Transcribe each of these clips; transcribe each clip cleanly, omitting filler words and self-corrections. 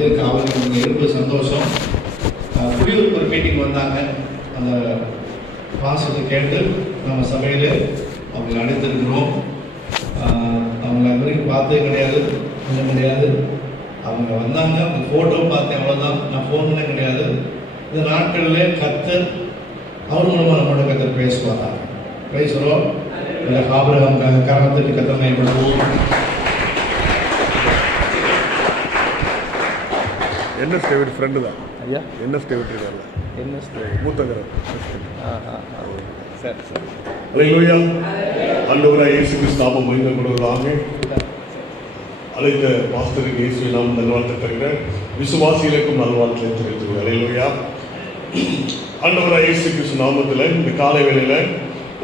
இருக்கு. அவருக்கு இங்கே இருப்பது சந்தோஷம். குடியிருப்பு ஒரு மீட்டிங் வந்தாங்க. அந்த வாசத்தை கேட்டு நம்ம சபையில் அவங்க அழைத்திருக்கிறோம். அவங்க அது வரைக்கும் பார்த்தே கிடையாது, ஒன்றும் கிடையாது. அவங்க வந்தாங்க, அவங்க ஃபோட்டோ பார்த்தேன், அவ்வளோதான். நான் ஃபோன்ல கிடையாது. இந்த நாட்களிலே கர்த்தர் அவர் மூலமாக நம்மளோட கர்த்தர் பேசுவாங்க. பேசுகிறோம். இல்லை ஆபிரகாம் கரணத்துக்கு கர்த்தர் மேம்படுத்துவோம். என்ன ஸ்டேவிட் ஃப்ரெண்டு தான் ஐயா, என்ன ஸ்டேவிட் இருக்கார்ல, என்ன ஸ்டேவிட் மூத்தகரம். சரி சரி. அல்லேலூயா. ஆண்டவராகிய இயேசு கிறிஸ்து நாமம் மகிமைப்படுவதாக. அழைத்த பாஸ்டருக்கு இயேசுவின் நாமம் நல்வாழ்த்து தருகிறேன். விசுவாசிகளுக்கும் நல்வாழ்த்தை தெரிவித்துள்ளேன். அல்லேலூயா. ஆண்டவராகிய இயேசு கிறிஸ்து நாமத்தில் இந்த காலை வேளையில்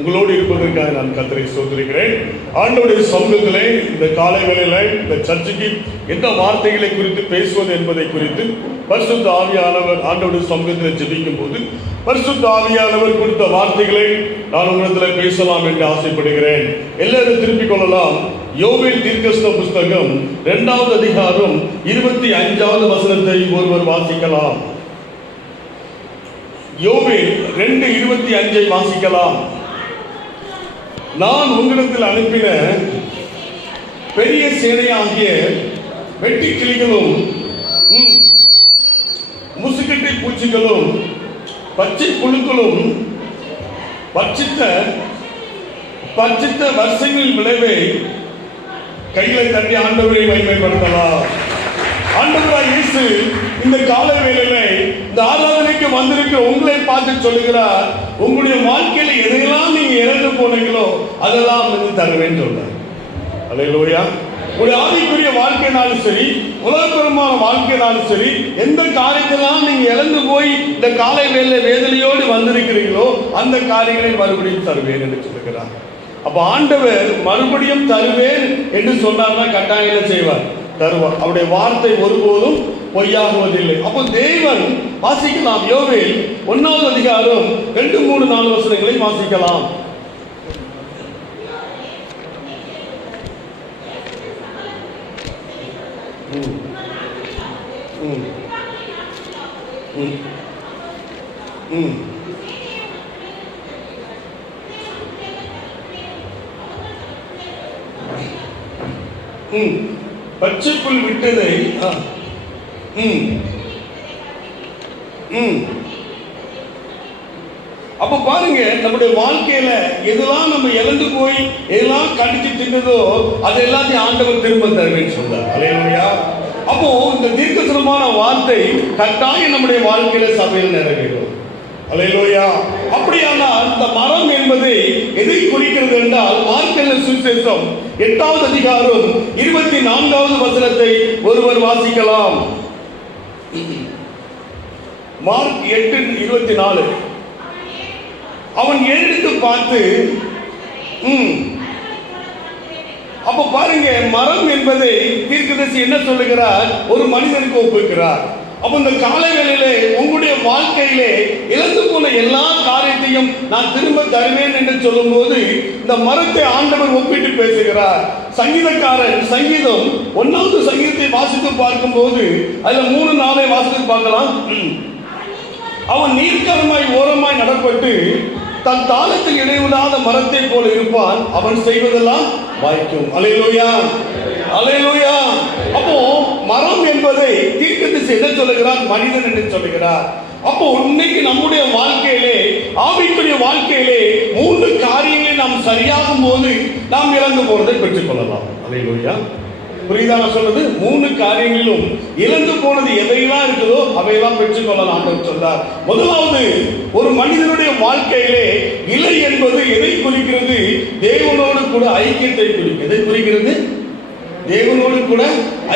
உங்களோடு இருப்பதற்காக நான் கர்த்தரை ஸ்தோத்திரிக்கிறேன். ஆண்டவருடைய சமூகத்திலே இந்த காலை வேளையில இந்த சர்ச்சுக்கு எந்த வார்த்தைகளை குறித்து பேசுவது என்பதை குறித்து பரிசுத்த ஆவியானவர் ஆண்டவருடைய சமூகத்தில் ஜெபிக்கும் போது பரிசுத்த ஆவியானவர் கொடுத்த வார்த்தைகளை நான் உங்களிடத்தில் பேசலாம் என்று ஆசைப்படுகிறேன். எல்லாரும் திருப்பிக் கொள்ளலாம். யோவேல் தீர்க்கதரிசன புஸ்தகம் 2வது அதிகாரம் 25வது வசனத்தை ஒருவர் வாசிக்கலாம். யோவேல் 2:25 வாசிக்கலாம். நான் உங்களிடத்தில் அனுப்பின பெரிய சேனையாகிய வெட்டி கிளிகளும் முசுக்கட்டை பூச்சிகளும் பச்சை புழுக்களும் பட்சித்த வருஷங்களின் விளைவை கைகளை தட்டி ஆண்டவரை மகிமைப்படுத்தலாம். ஆண்டவராய் இயேசு இந்த காலை வேளையில இந்த ஆராதனைக்கு வந்திருக்கிற உங்களை பார்த்து சொல்லுகிறார், உங்களுடைய வாழ்க்கையில எதையெல்லாம் நீங்க இறந்து போனீங்களோ அதெல்லாம் வந்து தருவேன்னு சொல்றார். அல்லேலூயா. உங்களுடைய ஆவிக்குரிய வாழ்க்கைனாலும் சரி, உலகபரமான வாழ்க்கைனாலும் சரி, எந்த காரியத்தெல்லாம் நீங்க இழந்து போய் இந்த காலை வேளையில வேதனையோடு வந்திருக்கிறீங்களோ அந்த காரியங்களை மறுபடியும் தருவேன் என்று சொல்லுகிறார். அப்ப ஆண்டவர் மறுபடியும் தருவேன் என்று சொன்னார்னா கட்டாயம் செய்வார், தருவார். அவருடைய வார்த்தை ஒருபோதும் பொய்யாகுவதில்லை. அப்போ தேவன் வாசிக்கலாம். யோவேல் 1வது அதிகாரம் 2, 3, 4 வசனங்களை வாசிக்கலாம். பச்சைப்புல் விட்டதை அப்ப பாருங்க, நம்முடைய வாழ்க்கையில எதெல்லாம் நம்ம இழந்து போய் எதெல்லாம் கடிச்சு தின்னதோ அது எல்லாத்தையும் ஆண்டவர் திரும்ப தருவேன்னு சொல்றார். அல்லேலூயா. அப்போ இந்த தீர்க்கதரிசனமான வார்த்தை கட்டாயம் நம்முடைய வாழ்க்கையில சபையில் நிறைவேறும். அல்லேலூயா. அப்படியானால் இந்த மரம் என்பது எதை குறிக்கிறது என்றால் மார்க் சுவிசேஷம் 8வது அதிகாரம் 24வது வசனத்தை ஒருவர் வாசிக்கலாம். மார்க் 8:24. அவன் எடுத்து பார்த்து அப்ப பாருங்க, மரம் என்பதை தீர்க்கதரிசி என்ன சொல்லுகிறார், ஒரு மனிதனுக்கு ஒப்புக்கிறார். அப்ப இந்த காலை வேளையிலே உங்களுடைய வாழ்க்கையிலே இழந்து போன எல்லா காரியத்தையும் நான் திரும்ப தருவேன் என்று சொல்லும் போது இந்த மரத்தை ஆண்டவர் ஒப்பிட்டு பேசுகிறார். சங்கீதக்காரன் சங்கீதம் 1வது சங்கீதத்தை வாசித்து பார்க்கும் போது அதுல 3-4 வாசித்து பார்க்கலாம். அவன் நீர்க்காலமாய் ஓரமாய் நடப்பட்டு தன் தாளத்தில் இடைவிடாத மரத்தை போல இருப்பான், அவன் செய்வதெல்லாம் வாய்க்கும். அல்லேலூயா. அல்லேலூயா. அப்போ மரம் என்பதை தீர்க்கதரிசி என்ன சொல்லுகிறார், மனிதன் என்று சொல்லுகிறார். அப்போ இன்னைக்கு நம்முடைய வாழ்க்கையிலே ஆவிக்குரிய வாழ்க்கையிலே 3 காரியங்களை நாம் சரியாகும் போது நாம் இழந்து போறதை பெற்றுக் கொள்ளலாம். அல்லேலூயா. புரியுதா நான் சொல்றது? 3 காரியங்களிலும் இழந்து போனது எதையெல்லாம் இருக்குதோ அவையெல்லாம் பெற்றுக் கொள்ளலாம் ஆண்டவர் சொல்றார். முதலாவது, ஒரு மனிதனுடைய வாழ்க்கையிலே இலை என்பது எதை குறிக்கிறது, தேவனோடு கூட ஐக்கியத்தை குறிக்கிறது. எதை குறிக்கிறது? தேவனோடு கூட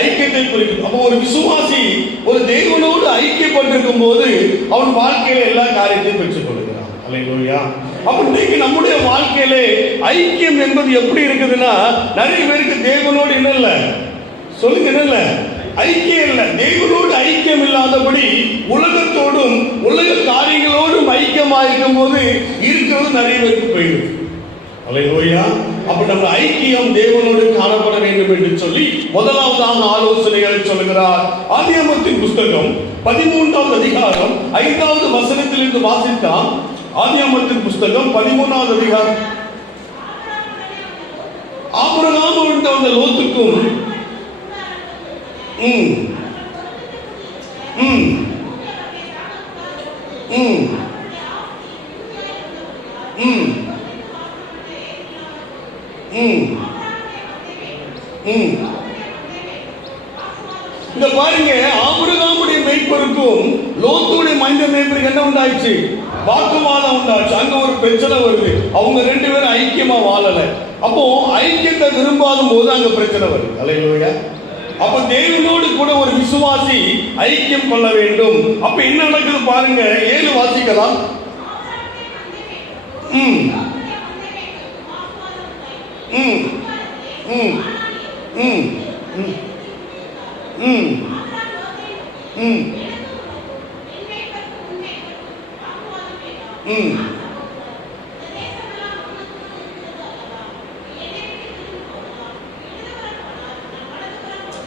ஐக்கியத்தை குறிக்கிறது. அப்போ ஒரு விசுவாசி ஒரு தேவனோடு ஐக்கியப்பட்டிருக்கும் போது அவன் வாழ்க்கையில எல்லா காரியத்தையும் பெற்றுக் கொள்கிறான். அல்லேலூயா. அப்ப இன்னைக்கு நம்முடைய வாழ்க்கையிலே ஐக்கியம் என்பது எப்படி இருக்குதுன்னா, நிறைய பேருக்கு தேவனோடு என்ன இல்ல, சொல்லுங்க, என்ன இல்ல, ஐக்கியம் இல்ல. தேவனோடு ஐக்கியம் இல்லாதபடி உலகத்தோடும் உலக காரியங்களோடும் ஐக்கியமாயிருக்கும் போது இருக்கிறது நிறைய பேருக்கு போயிடும். அல்லேலூயா. அப்ப நம்ம ஐக்கியம் தேவனோடு காணப்பட வேண்டும் என்று சொல்லி முதலாவதாக ஆலோசனைகளை சொல்லுகிறார். சொல்லுகிறார். ஆதியாகமத்தின் புஸ்தகம் 13வது அதிகாரம் 5வது வசனத்திலிருந்து வாசித்தால், ஆதியாகமத்தின் புஸ்தகம் 13வது அதிகாரம், ஆபிரகாம் விழுந்த அந்த லோத்துக்கும் இந்த பாருங்க, ஆபிரகாமுடைய மேய்ப்பருக்கும் லோத்துடைய மைந்த மேய்ப்பருக்கு என்ன உண்டாயிடுச்சு? வாக்குவாதம் உண்டாச்சு. அங்க ஒரு பிரச்சனை வருது. அவங்க ரெண்டு பேரும் ஐக்கியமா வாழல. அப்போ ஐக்கியத்தை விரும்பாத போது அங்க பிரச்சனை வருது. அல்லேலூயா. அப்ப தேவனோடு கூட ஒரு விசுவாசி ஐக்கியம் கொள்ள வேண்டும். அப்ப என்ன நடக்குது பாருங்க, 7 வாசிக்கலாம்.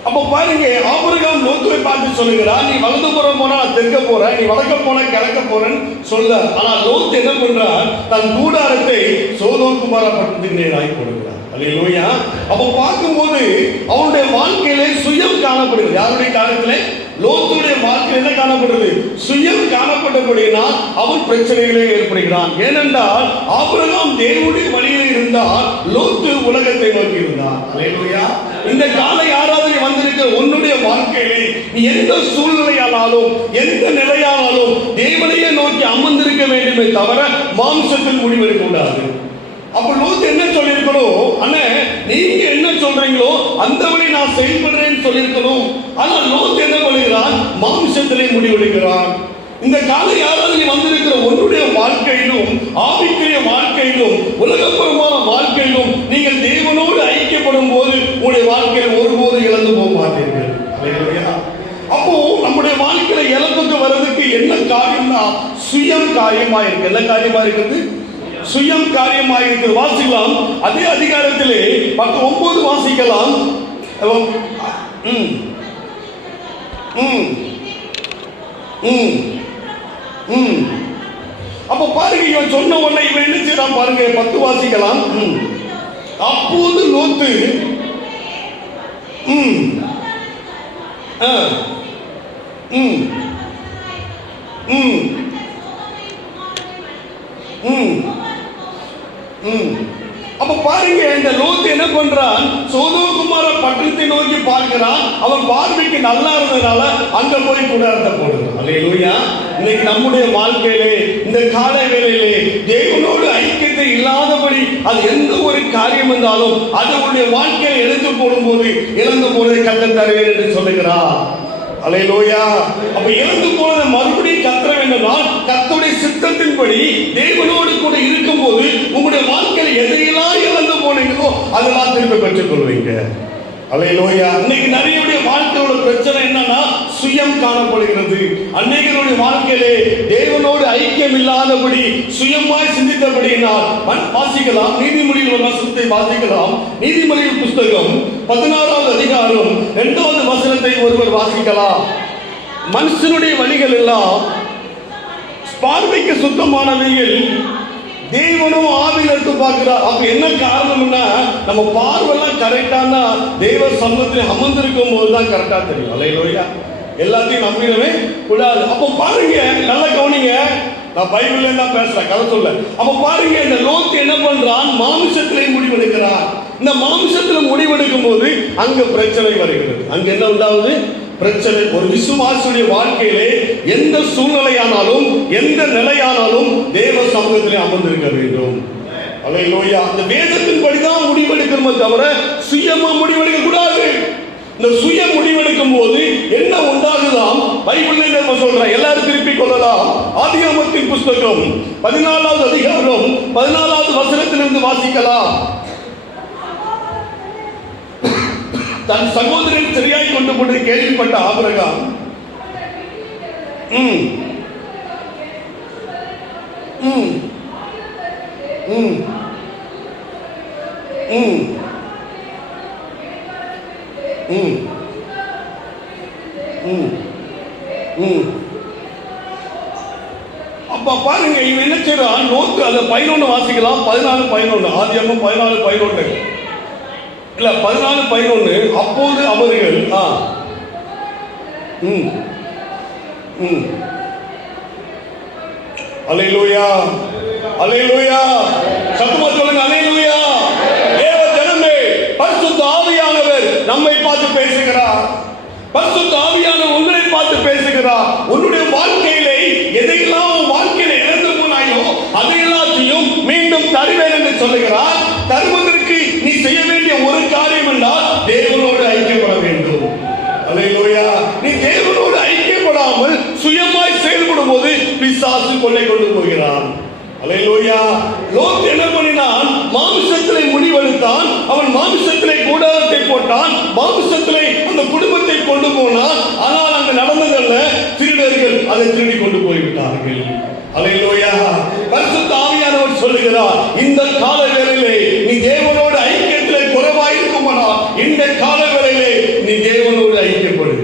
அப்ப பாருங்க, ஆபிரகாம் லோத்துவை பார்த்து சொல்லுகிறார், நீ வலது புறம் போனா நான் தெற்க போறேன், நீ வடக்க போன கிழக்க போறேன்னு சொல்ல. ஆனா லோத் என்ன பண்றார்? தன் கூடாரத்தை சோதோம் குமார பட்டணத்துக்கு நேராய் கொடுக்கிறார். அல்லேலூயா. அப்ப பார்க்கும்போது அவனுடைய வாழ்க்கையிலே சுயம் காணப்படுகிறது. யாருடைய காலத்திலே? லோத்துடைய வாழ்க்கை என்ன காணப்படுறது? சுயம் காணப்பட்டபடியினால் அவன் பிரச்சனைகளே ஏற்படுகிறான். ஏனென்றால் ஆபிரகாம் தேவனுடைய வழியில் இருந்தால் லோத்து உலகத்தை நோக்கி இருந்தார். அல்லேலூயா. இந்த காலை ஆராதனை வந்திருக்கிற உன்னுடைய வாழ்க்கையிலே நீ எந்த சூழ்நிலையானாலும் எந்த நிலையானாலும் தேவனையே நோக்கி அமர்ந்திருக்க வேண்டுமே தவிர மாம்சத்தில் முடிவெடுக்க கூடாது. அப்ப லோத்து என்ன சொல்லியிருக்கணும்? அண்ணே, நீங்க என்ன சொல்றீங்களோ அந்த வழி நான் செயல்படுறேன்னு சொல்லியிருக்கணும். ஆனா லோத்து என்ன பண்ணுகிறான்? மாம்சத்திலே முடிவெடுக்கிறான். இந்த காலை ஆராதனை வந்திருக்கிற உன்னுடைய வாழ்க்கையிலும் ஆவிக்குரிய வாழ்க்கையிலும் உலகப்புறமான வாழ்க்கையிலும் நீங்கள் தேவனோடு ஐக்கியப்படும் போது உங்களுடைய வாழ்க்கையில் ஒருபோது இழந்து போக மாட்டீர்கள். அப்போ நம்முடைய வாழ்க்கையில இழப்புக்கு வர்றதுக்கு என்ன காரியம்னா சுயம் காரியமா இருக்கு. என்ன காரியமா இருக்குது? சுயம் காரியமா இருக்கு. வாசிக்கலாம், அதே அதிகாரத்திலே 9 வாசிக்கலாம். அப்ப பாருங்க, இவன் சொன்ன உடனே இவன் என்ன செய்யறான் பாருங்க. 10 வாசிக்கலாம். அப்போது லோத்து அப்ப பாருங்க, இந்த லோத்து என்ன பண்றான்? சோதோம் குமார பட்டணத்தை நோக்கி பார்க்கிறான். அவன் பார்வைக்கு நல்லா இருந்ததுனால அங்க போய் கூடாரத்தை போடுறான். அல்லேலூயா. இன்னைக்கு நம்முடைய வாழ்க்கையிலே இந்த காலை வேளையிலே தேவனோடு ஐக்கியத்தை இல்லாதபடி அது எந்த ஒரு காரியம் இருந்தாலும் அது உன்னுடைய வாழ்க்கையை எடுத்து போடும்போது இழந்து போனதை கத்த தருவேன் என்று சொல்லுகிறார். அல்லேலூயா. அப்ப இழந்து போனதை மறுபடியும் கத்த வேண்டும்னால் கர்த்தருடைய சித்தத்தின்படி தேவனோடு கூட இருக்கும் போது உங்களுடைய வாழ்க்கையில எதையெல்லாம் இழந்து போனீங்களோ அதெல்லாம் திரும்ப பெற்றுக் கொள்வீங்க. அல்லேலூயா. இன்னைக்கு நிறைய வாழ்க்கையோட பிரச்சனை என்னன்னா சுயம் காணப்படுகிறது. அநேகருடைய வாழ்க்கையிலே தேவனோடு ஐக்கியம் இல்லாதபடி சுயமாய் சிந்தித்தபடியினால் வாசிக்கலாம். நீதிமொழிகள் வசனத்தை வாசிக்கலாம். நீதிமொழிகள் புஸ்தகம் 16வது அதிகாரம் 2வது வசனத்தை ஒருவர் வாசிக்கலாம். மனுஷனுடைய வழிகள் எல்லாம் பார்வைக்கு சுத்தமானவைகள், தேவனும் ஆவியில் எடுத்து பார்க்கிறார். அப்ப என்ன காரணம்னா நம்ம பார்வைலாம் கரெக்டானா தேவ சமூகத்தில் அமர்ந்திருக்கும் போதுதான் கரெக்டா தெரியும். அல்லேலூயா. எல்லாத்தையும் நம்பிடவே கூடாது. அப்ப பாருங்க, நல்லா கவனிங்க. நான் பைபிள்ல தான் பேசுறேன், கதை சொல்ல. அப்ப பாருங்க, இந்த லோத்து என்ன பண்றான்? மாம்சத்திலே முடிவெடுக்கிறான். இந்த மாம்சத்துல முடிவெடுக்கும் போது அங்க பிரச்சனை வருகிறது. அங்க என்ன உண்டாவது? பிரச்சனை. ஒரு விசுவாசியுடைய வாழ்க்கையிலே எந்த சூழ்நிலையானாலும் எந்த நிலையானாலும் தேவ சமூகத்திலே அமர்ந்திருக்க வேண்டும். அல்லேலூயா. அந்த வேதத்தின் படிதான் முடிவெடுக்கணுமே தவிர சுயமா முடிவெடுக்க கூடாது. இந்த சுய முடிவெடுக்கும் போது என்ன உண்டாகுதாம்? பைபிள்ல நம்ம சொல்றேன், எல்லாரும் திருப்பி கொள்ளலாம். ஆதியாகமத்தின் புஸ்தகம் 14வது அதிகாரம் 14வது வசனத்திலிருந்து வாசிக்கலாம். தன் சகோதரன் சரியாய் கொண்டு போட்டு கேள்விப்பட்ட ஆபிரகாம் அப்ப பாருங்க, இவன் என்ன செய்யறான்? நோக்கு அந்த 11 வாசிக்கலாம். 14:11 ஆதியாகமம் 14:11 இல்ல 14:11. அப்போது அவர்கள் அல்லேலூயா, அல்லேலூயா, சத்தமா சொல்லுங்க அல்லேலூயா. தேவ ஜனமே, பரிசுத்த ஆவியானவர் நம்மை பார்த்து பேசுகிறார். பரிசுத்த ஆவியானவர் உங்களை பார்த்து பேசுகிறார். உன்னுடைய வாழ்க்கையிலே எதையெல்லாம் வாழ்க்கையில இழந்து போனாயோ அதையெல்லாத்தையும் மீண்டும் தருவேன் என்று சொல்லுகிறார். தருவதற்கு நீ செய்ய வேண்டிய ஒரு காரியம் என்றால் தேவனோடு ஐக்கியப்பட வேண்டும். அல்லேலூயா. நீ தேவனோடு ஐக்கியப்படாமல் சுயமாய் செயல்படும் போது பிசாசு கொள்ளை கொண்டு போகிறான். அல்லேலூயா. லோத் என்ன பண்ணினான்? மாமிசத்திலே முடிவெடுத்தான். அவன் மாமிசத்திலே கூடாரத்தை போட்டான். மாமிசத்திலே அந்த குடும்பத்தை கொண்டு போனான். ஆனால் அங்கு நடந்ததல்ல, திருடர்கள் அதை திருடி கொண்டு போய்விட்டார்கள். அல்லேலூயா. பரிசுத்த ஆவியானவர் சொல்லுகிறார், இந்த கால வேளையிலே நீ தேவனோடு ஐக்கியத்திலே குறைவாயிருக்குமானால் இந்த கால வேளையிலே நீ தேவனோடு ஐக்கியப்படு.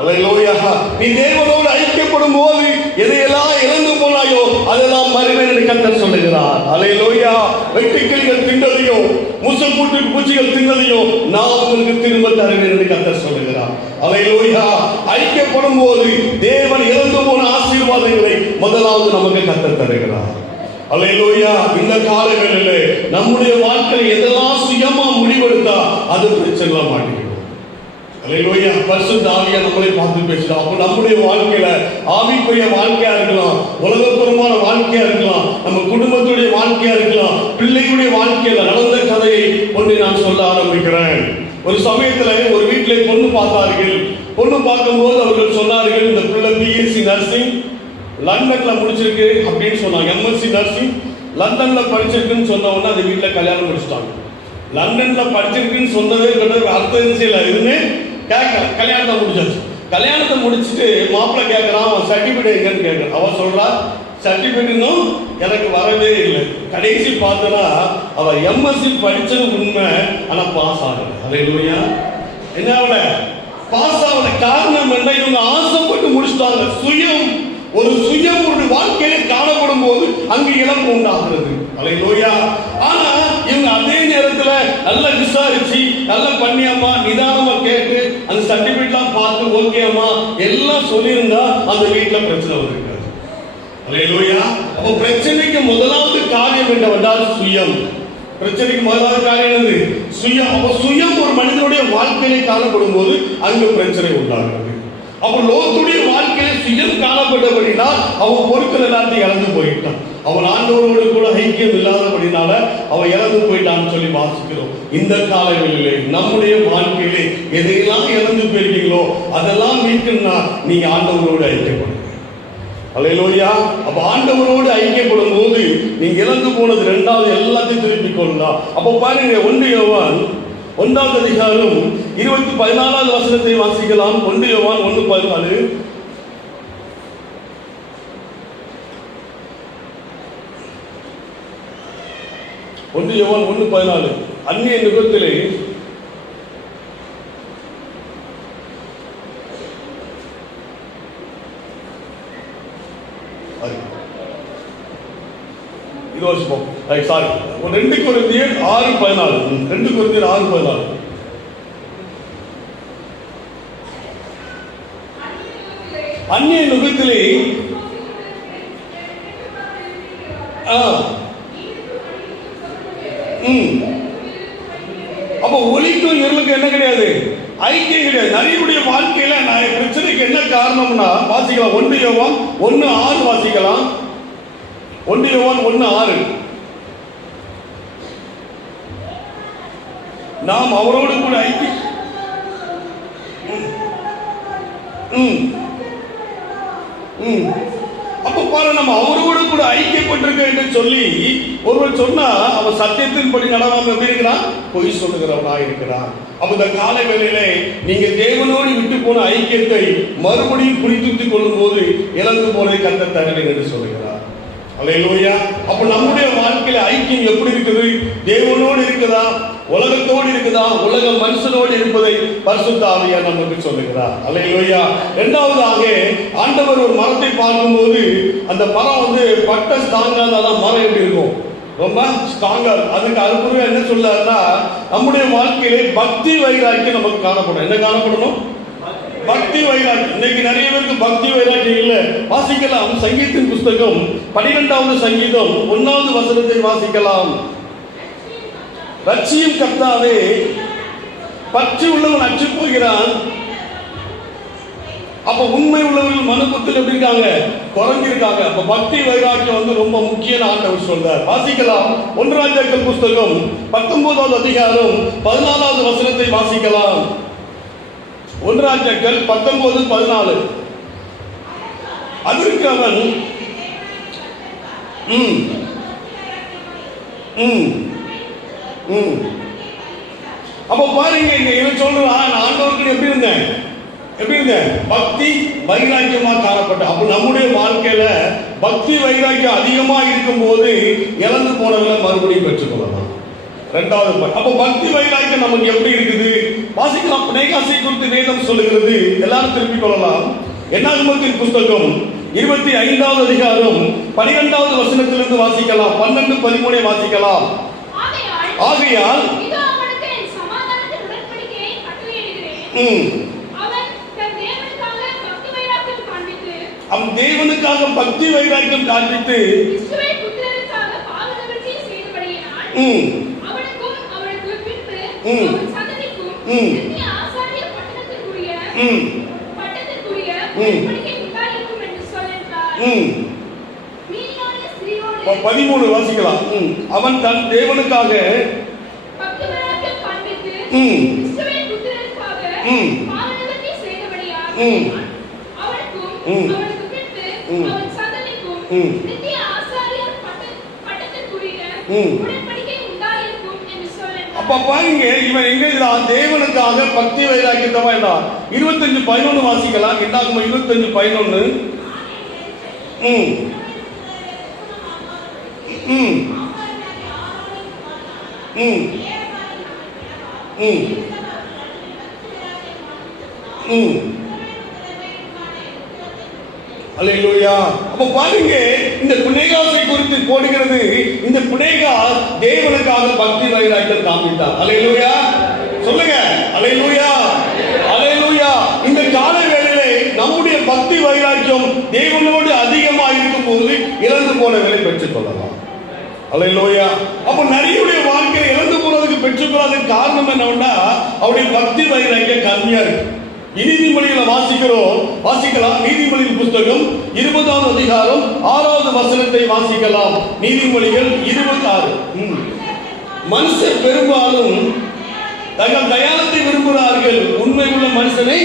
அல்லேலூயா. நீ தேவனோடு ஐக்கியப்படும் போது எதையெல்லாம் இழந்து போனாயோ அதெல்லாம் மறுவேன் என்று கர்த்தர் சொல்லுகிறார். அல்லேலூயா. வெட்டுக்கிளிகள் தின்றதையோ முசல் பூச்சிகள் தின்றதையோ நான் உங்களுக்கு திரும்ப தருவேன் என்று கர்த்தர் சொல்லுகிறார். அல்லேலூயா. ஐக்கியப்படும் போது தேவன் இழந்து போன ஆசீர்வாதங்களை முதலாவது நமக்கு கர்த்தர் தருகிறார். அல்லேலூயா. இந்த காலங்களிலே நம்முடைய வாழ்க்கையை எதெல்லாம் சுயமா முடிவெடுத்தா அது பிரச்சனை மாட்டேங்குது. அல்லேலூயா. பரிசுத்த ஆவியா நம்மளை பார்த்து பேசுறோம். அப்போ நம்முடைய வாழ்க்கையில ஆவிக்குரிய வாழ்க்கையா இருக்கலாம், உலகப்புறமான வாழ்க்கையா இருக்கலாம், நம்ம குடும்பத்துடைய வாழ்க்கையா இருக்கலாம், பிள்ளைகளுடைய வாழ்க்கையில நடந்த கதையை ஒன்றை நான் சொல்ல ஆரம்பிக்கிறேன். ஒரு சமயத்துல ஒரு வீட்டிலே பொண்ணு பார்த்தார்கள். பொண்ணு பார்க்கும்போது அவர்கள் சொன்னார்கள், இந்த பிள்ளை பிஎஸ்சி நர்சிங் லண்டன்ல முடிச்சிருக்கு அப்படின்னு சொன்னாங்க. எம்எஸ்சி நர்சிங் லண்டன்ல படிச்சிருக்குன்னு சொன்ன உடனே அந்த வீட்டுல கல்யாணம் முடிச்சிட்டாங்க. லண்டன்ல படிச்சிருக்குன்னு சொன்னதே அர்த்தம் இதுன்னு கேட்கல. கல்யாணத்தை முடிச்சாச்சு. கல்யாணத்தை முடிச்சுட்டு மாப்பிள்ளை கேட்கறான், அவன் சர்டிபிகேட் எங்கன்னு கேட்கறான். அவன் சொல்றா, சர்டிபிகேட்னும் எனக்கு வரவே இல்லை. கடைசி பார்த்தனா அவ எம்எஸ்சி படிச்சது உண்மை, ஆனா பாஸ் ஆகல. அல்லேலூயா. என்ன அவள பாஸ் ஆகல? காரணம் என்ன? இவங்க ஆசைப்பட்டு முடிச்சுட்டாங்க. ஒரு சுயம் ஒரு வாழ்க்கையில காணப்படும் போது அங்கு இழப்பு உண்டாகிறது. அல்லேலூயா. ஆனா இவங்க அதே நேரத்துல நல்லா விசாரிச்சு நல்லா பண்ணியாமா நிதானமா கேட்டு அந்த சர்டிபிகேட்லாம் பார்த்து ஓகேமா எல்லாம் சொல்லியிருந்தா அந்த வீட்டுல பிரச்சனை வந்திருக்காது. அல்லேலூயா. அப்போ பிரச்சனைக்கு முதலாவது காரியம் என்னவென்றால் சுயம். பிரச்சனைக்கு முதலாவது காரியம் என்னது? சுயம். அப்போ சுயம் ஒரு மனிதனுடைய வாழ்க்கையிலே காணப்படும் போது அங்கு பிரச்சனை உண்டாகிறது. அப்ப லோத்துடைய வாழ்க்கையில சுயம் காணப்பட்டபடினால் அவன் பொருட்கள் எல்லாத்தையும் இழந்து போயிட்டான். அவன் ஆண்டவரோடு கூட ஐக்கியம் இல்லாதபடினால அவன் இழந்து போயிட்டான்னு சொல்லி வாசிக்கிறோம். இந்த காலங்களிலே நம்முடைய வாழ்க்கையிலே எதையெல்லாம் இழந்து போயிருக்கீங்களோ அதெல்லாம் மீட்கணும்னா நீங்க ஆண்டவரோடு ஐக்கியப்படுங்க. அல்லேலூயா. அப்ப ஆண்டவரோடு ஐக்கியப்படும் போது நீங்க இழந்து போனது இரண்டாவது எல்லாத்தையும் திருப்பிக் கொள்ளலாம். அப்ப பாருங்க, 1 யோவான் 1ஆம் அதிகாரம் 14வது வசனத்தை வாசிக்கலாம். 1 யோவான் 1:14. யோவான் 1:14. அந்நிய நுகத்திலே இது வாசிப்போம். சாரி, 2 கொரிந்தியர் 6:14. 2 கொரிந்தியர் 6:14. அந்நிய நுகத்திலே அப்ப ஒளிக்கும் இருளுக்கும் என்ன கிடையாது? ஐக்கியம் கிடையாது. நிறைய வாழ்க்கையில பிரச்சனைக்கு என்ன காரணம்னா வாசிக்கலாம். 1 யோவான் 1:6 வாசிக்கலாம். 1 யோவான் 1:6. நாம் அவரோடு கூட ஐக்கியம் அப்ப பாரு, நம்ம அவரோடு கூட ஐக்கியப்பட்டிருக்க என்று சொல்லி ஒருவர் சொன்னா அவன் சத்தியத்தின்படி நடவாம எப்படி இருக்கிறான்? பொய் சொல்லுகிறவனா இருக்கிறான். அப்ப இந்த கால வேளையிலே நீங்க தேவனோடு விட்டு போன ஐக்கியத்தை மறுபடியும் புரிந்து கொள்ளும் போது இழந்து போனதை கர்த்தர் தருவேன் என்று சொல்லுகிறார். அல்லேலூயா. அப்ப நம்முடைய வாழ்க்கையில ஐக்கியம் எப்படி இருக்குது? தேவனோடு இருக்குதா? உலகத்தோடு இருக்குதா? உலக மனுஷனோடு இருப்பதை பரிசுத்த ஆவியார் நமக்கு சொல்லுகிறார். அல்லேலூயா. இரண்டாவதாக ஆண்டவர் ஒரு மரத்தை பார்க்கும்போது அந்த மரம் பட்ட ஸ்ட்ராங்காதான் மரம் எப்படி இருக்கும்? ரொம்ப ஸ்ட்ராங்கா. அதுக்கு அற்புதமா என்ன சொல்லாருன்னா, நம்முடைய வாழ்க்கையிலே பக்தி வைராக்கியம் நமக்கு காணப்படும். என்ன காணப்படணும்? பக்தி வைராக்கியம். இன்னைக்கு நிறைய பேருக்கு பக்தி வைராக்கியம் இல்லை. வாசிக்கலாம் சங்கீதத்தின் புஸ்தகம் 12வது சங்கீதம் 1வது வசனத்தை வாசிக்கலாம். ரட்சியும் கர்த்தாவே, பற்றி உள்ளவன் அற்று போகிறான். அப்ப உண்மை உள்ளவர்கள் மனுபுத்தில் எப்படி இருக்காங்க? குறைஞ்சிருக்காங்க. அப்ப பக்தி வைராக்கியம் ரொம்ப முக்கியம் ஆண்டவர் சொல்றார். வாசிக்கலாம் 1 ராஜாக்கள் புஸ்தகம் 19வது அதிகாரம் 14வது வசனத்தை வாசிக்கலாம். 1 ராஜாக்கள் 19:14. அதற்கு அவன் அப்ப பாருங்க, இங்க இவன் சொல்றான், ஆண்டவருக்கு எப்படி இருந்தேன்? பக்தி வைராக்கியமா காணப்பட்ட. அப்ப நம்முடைய வாழ்க்கையில பக்தி வைராக்கியம் அதிகமா இருக்கும் போது இழந்து போனவங்களை மறுபடியும் பெற்றுக்கொள்ளலாம். இரண்டாவது, அப்ப பக்தி வைராக்கியம் நமக்கு எப்படி இருக்குது? வாசிக்கலாம். பிணைகாசை குறித்து வேதம் சொல்லுகிறது. எல்லாரும் திருப்பிக் கொள்ளலாம். என்னாகமத்தின் புஸ்தகம் 25வது அதிகாரம் 12வது வசனத்திலிருந்து வாசிக்கலாம். 12, 13 வாசிக்கலாம். ஆகையால் அவன் தேவனுக்காக பக்தி வைராக்கியம் காண்பித்து பதிமூணு வாசிக்கலாம். அவன் தன் தேவனுக்காக அப்ப பாருங்க, இவன் எங்க தேவனுக்காக பக்தி வைராக்கியத்தமா என்றார். 25:11 வாசிக்கலாம். என்னாகும்? 25:11. அல்லேலூயா. அப்ப பாருங்க, இந்த பிணைகாசை குறித்து போடுகிறது. இந்த பிணைகா தேவனுக்காக பக்தி வைராக்கியம் காண்பித்தார். அல்லேலூயா சொல்லுங்க. அல்லேலூயா, அல்லேலூயா. இந்த கால வேளையிலே நம்முடைய பக்தி வைராக்கியம் தேவனோடு அதிகமா இருக்கும் போது இழந்து போனவர்களை பெற்றுக் கொள்ளலாம். அல்லேலூயா. அப்ப நிறைய வாழ்க்கையை இழந்து போனதுக்கு பெற்றுக்கொள்ளாததுக்கு காரணம் என்னன்னா, அவருடைய பக்தி வைராக்கியம் கம்மியா இருக்கு. நீதிமொழிகளை வாசிக்கலாம். நீதிமொழியின் புஸ்தகம் 20வது அதிகாரம் 6வது வசனத்தை வாசிக்கலாம். நீதிமொழிகள் 26. மனுஷர் பெரும்பாலும் தங்கள் தயாரத்தை விரும்புகிறார்கள், உண்மை உள்ள மனுஷனை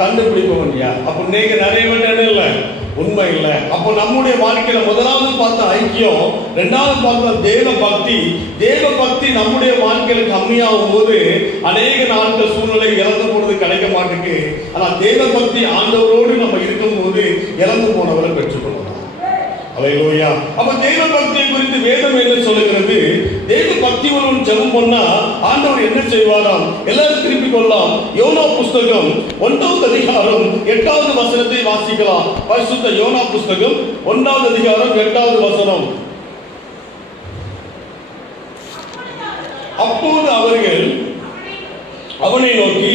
கண்டுபிடிப்பவன் யார்? அப்ப நீங்க நிறைய பேர் இல்லை, உண்மை இல்லை. அப்ப நம்முடைய வாழ்க்கையில முதலாவது பார்த்த ஐக்கியம், இரண்டாவது பார்த்த தேவ பக்தி. தேவ பக்தி நம்முடைய வாழ்க்கையில கம்மியாகும் போது அநேக நாட்கள் சூழ்நிலை இழந்து போனது கிடைக்க மாட்டேங்குது. ஆனா தேவ பக்தி ஆண்டவரோடு நம்ம இருக்கும் போது இழந்து போனவரை பெற்றுக்கொள்ளலாம். அல்லேலூயா. அப்ப தேவ பக்தியை குறித்து வேதம் என்ன சொல்லுகிறது? தேவ பக்தி உள்ளவன் ஜெபம் பண்ணா ஆண்டவர் என்ன செய்வாராம்? எல்லாரும் திருப்பிக் கொள்ளலாம். யோனா புஸ்தகம் 1வது அதிகாரம் 8வது வசனத்தை வாசிக்கலாம். பரிசுத்த யோனா புஸ்தகம் 1வது அதிகாரம் 8வது வசனம். அப்போது அவர்கள் அவனை நோக்கி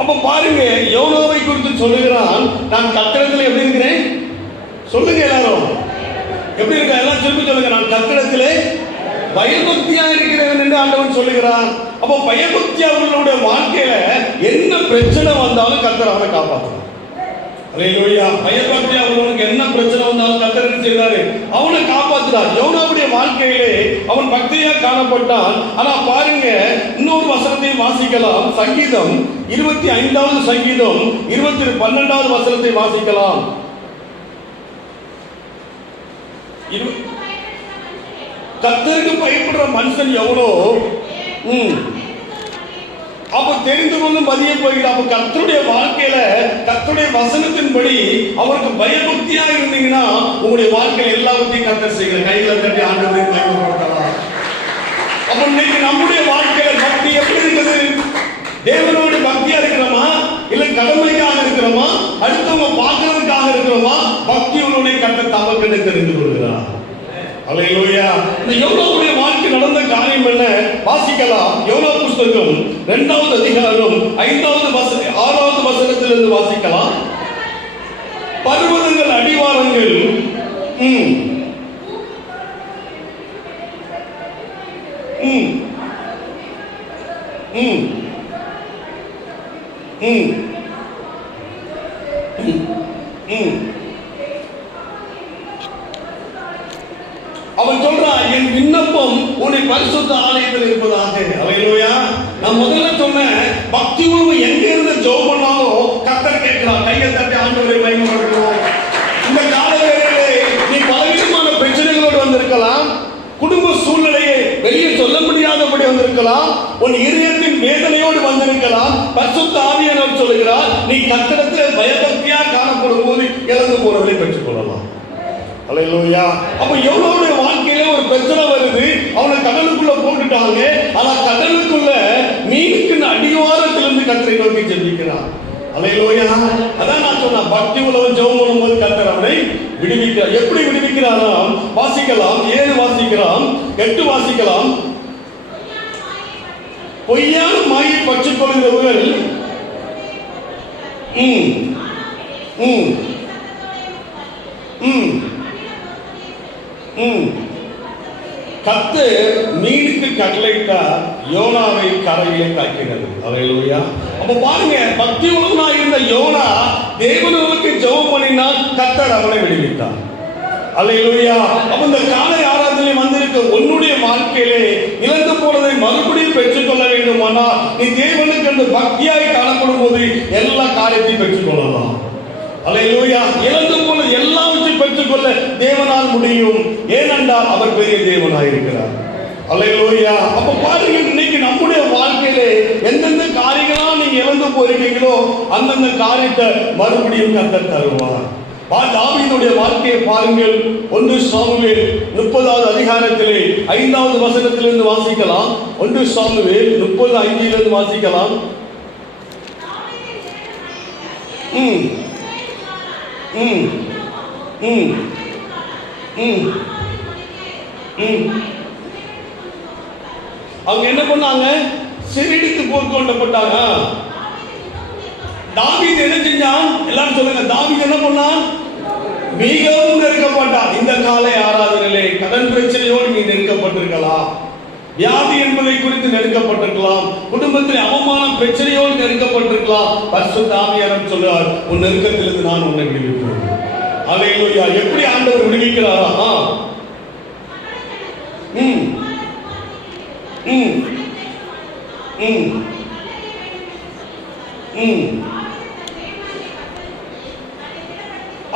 அப்ப பாருங்க, யோனாவை குறித்து சொல்லுகிறான், நான் கர்த்தரிடத்தில் எப்படி இருக்கிறேன்? சொல்லுங்க எல்லாரும், எப்படி இருக்க? எல்லாம் திருப்பி சொல்லுங்க. நான் கர்த்தரிடத்திலே பயபக்தியா இருக்கிறேன் என்று ஆண்டவன் சொல்லுகிறான். அப்ப பயபக்தி அவர்களுடைய வாழ்க்கையில என்ன பிரச்சனை வந்தாலும் கர்த்தர் அவனை காப்பாற்றுவார். அல்லேலூயா. பயபக்தி அவனுக்கு என்ன பிரச்சனை வந்தாலும் கர்த்தர் என்ன செய்தாரு? அவனை காப்பாற்றுறார். யோனாவுடைய வாழ்க்கையிலே அவன் பக்தியா காணப்பட்டான். ஆனா பாருங்க, இன்னொரு வசனத்தை வாசிக்கலாம். சங்கீதம் 25வது சங்கீதம் 12வது வசனத்தை வாசிக்கலாம். கர்த்தருக்கு பயப்படுற மனுஷன் எவ்வளோ அப்ப தெரிந்து கொள்ளும் மதிய போய்கிறார். அப்ப கர்த்தருடைய வாழ்க்கையில கர்த்தருடைய வசனத்தின்படி அவருக்கு பயபக்தியா இருந்தீங்கன்னா உங்களுடைய வாழ்க்கையில எல்லாத்தையும் கர்த்தர் செய்கிற கையில தட்டி ஆண்டவரை பயன்படுத்தலாம். அப்ப இன்னைக்கு நம்முடைய வாழ்க்கையில பக்தி எப்படி இருக்குது? தேவனோட பக்தியா இருக்கிறோமா, இல்ல கடமைக்காக இருக்கிறோமா, அடுத்தவங்க பார்க்கறதுக்காக இருக்கிறோமா? பக்தியோட கர்த்தர் தமக்கு தெரிந்து கொள்கிறார். அல்லேலூயா. இந்த யோனாவுடைய வாழ்க்கை நடந்த காரியம் என்ன வாசிக்கலாம். யோனா புத்தகம் 2வது அதிகாரம் 5வது வசனம் 6வது வசனத்திலிருந்து வாசிக்கலாம். பர்வதங்கள் அடிவாரங்கள் அவன் சொல்றான், என் விண்ணப்பம் உன்னை பரிசுத்த ஆலயத்தில் இருப்பதாக. அல்லேலூயா. நான் முதல்ல சொன்னேன், பக்தி உணவு எங்க இருந்து ஜெபம் பண்ணாலும் கர்த்தர் கேட்கிறார். கையை தட்டி ஆண்டவரை மகிமைப்படுத்துவோம். இந்த காலவேளையிலே நீ பலவிதமான பிரச்சனைகளோடு வந்திருக்கலாம், குடும்ப சூழ்நிலையை வெளியே சொல்ல முடியாதபடி வந்திருக்கலாம், உன் இதயத்தின் வேதனையோடு வந்திருக்கலாம். பரிசுத்த ஆவியானவர் சொல்லுகிறார், நீ கர்த்தரிடத்தில் பயபக்தியா காணப்படும் போது இழந்து போறவர்களை பெற்றுக் கொள்ளலாம். அல்லேலூயா. அப்ப யோனாவுடைய வாழ்க்கையில ஒரு பிரச்சனை வருது. அவனை கடலுக்குள்ள போட்டுட்டாங்க. ஆனா கடலுக்குள்ள மீனுக்கு அடிவாரத்திலிருந்து கர்த்தரை நோக்கி ஜெபிக்கிறான். அல்லேலூயா. அதான் நான் சொன்னேன், பக்தி உள்ளவன் ஜெபம் பண்ணும்போது கர்த்தர் அவனை விடுவிக்கிறார். எப்படி விடுவிக்கிறாராம் வாசிக்கலாம். 7 வாசிக்கலாம், 8 வாசிக்கலாம். பொய்யான மாயை பற்றிக் கொள்கிறவர்கள் கர்த்தர் மீனுக்கு கட்டளையிட்டா யோனாவை கரையிலே காக்கிறது. அல்லேலூயா. அப்ப பாருங்க, பக்தி உள்ளவனா இருந்த யோனா தேவனுக்கு ஜெபம் பண்ணினான், கர்த்தர் அவனை விடுவித்தார். அல்லேலூயா. அப்ப இந்த காலை ஆராதனை வந்திருக்க உன்னுடைய வாழ்க்கையிலே இழந்து போனதை மறுபடியும் பெற்றுக்கொள்ள வேண்டுமானால் நீ தேவனுக்கு என்று பக்தியாய் காணப்படும் போது எல்லா காரியத்தையும் பெற்றுக்கொள்ளலாம். அல்லேலூயா. இழந்து போன எல்லாவற்றையும் பெற்றுக்கொள்ள தேவனால் முடியும். ஏனென்றால் அவர் பெரிய தேவனாய் இருக்கிறார். அல்லேலூயா. அப்ப பாருங்க, இன்னைக்கு நம்முடைய வாழ்க்கையிலே எந்தெந்த காரியங்களா நீங்க இழந்து போயிருக்கீங்களோ அந்தந்த காரியத்தை மறுபடியும் கர்த்தர் தருவார். தாவீதுடைய வாழ்க்கையை பாருங்கள். 1 சாமுவேல் 30வது அதிகாரத்திலே 5வது வசனத்திலிருந்து வாசிக்கலாம். 1 சாமுவேல் 30:5 வாசிக்கலாம். அவங்க என்ன பண்ணாங்க? சிறைடித்து போர்க்கொள்ளப்பட்டாங்க. தாவீது என்ன செஞ்சான்? எல்லாரும் சொல்லுங்க. தாவீது என்ன பண்ணான்? மிகவும் நெருக்கப்பட்டான். இந்த காலை ஆராதனையிலே கடன் பிரச்சனையோடு நீ நெருக்கப்பட்டிருக்கலாம், வியாதி என்பதை குறித்து நெருக்கப்பட்டிருக்கலாம், குடும்பத்தில் அவமான பிரச்சனையோடு நெருக்கப்பட்டிருக்கலாம். பரிசுத்த ஆவியானவர் சொல்றார், உன் நெருக்கத்திலிருந்து நான் உன்னை விடுவிப்பேன். அல்லேலூயா. எப்படி ஆண்டவர் விடுவிக்கிறாரா?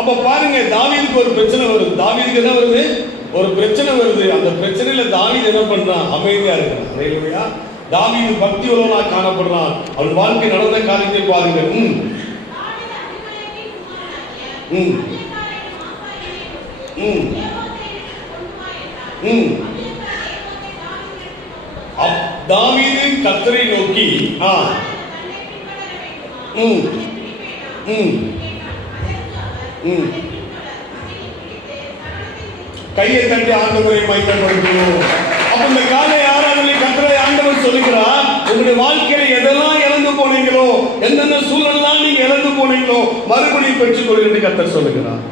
அப்ப பாருங்க, தாவீதுக்கு ஒரு பிரச்சனை வருது. தாவீதுக்கு என்ன வருது? ஒரு பிரச்சனை வருது. அந்த பிரச்சனையில தாவீது என்ன பண்றான்? அமைதியா இருக்கிறான். அல்லேலூயா. தாவீது பக்தி உள்ளவனா காணப்படுறான். அவன் வாழ்க்கை நடந்த காரியத்தை பாருங்க. தாவீது கர்த்தரை நோக்கி கையை தட்டி ஆண்டவரை மகிமைப்படுத்துவோம். அப்ப இந்த காலை ஆராதனை கர்த்தரை ஆண்டவர் சொல்லுகிறார், உங்களுடைய வாழ்க்கையில எதெல்லாம் இழந்து போனீங்களோ, எந்தெந்த சூழல்லாம் நீங்க இழந்து போனீங்களோ மறுபடியும் பெற்றுக் கொள்ளுங்கள் கர்த்தர் சொல்லுகிறார்.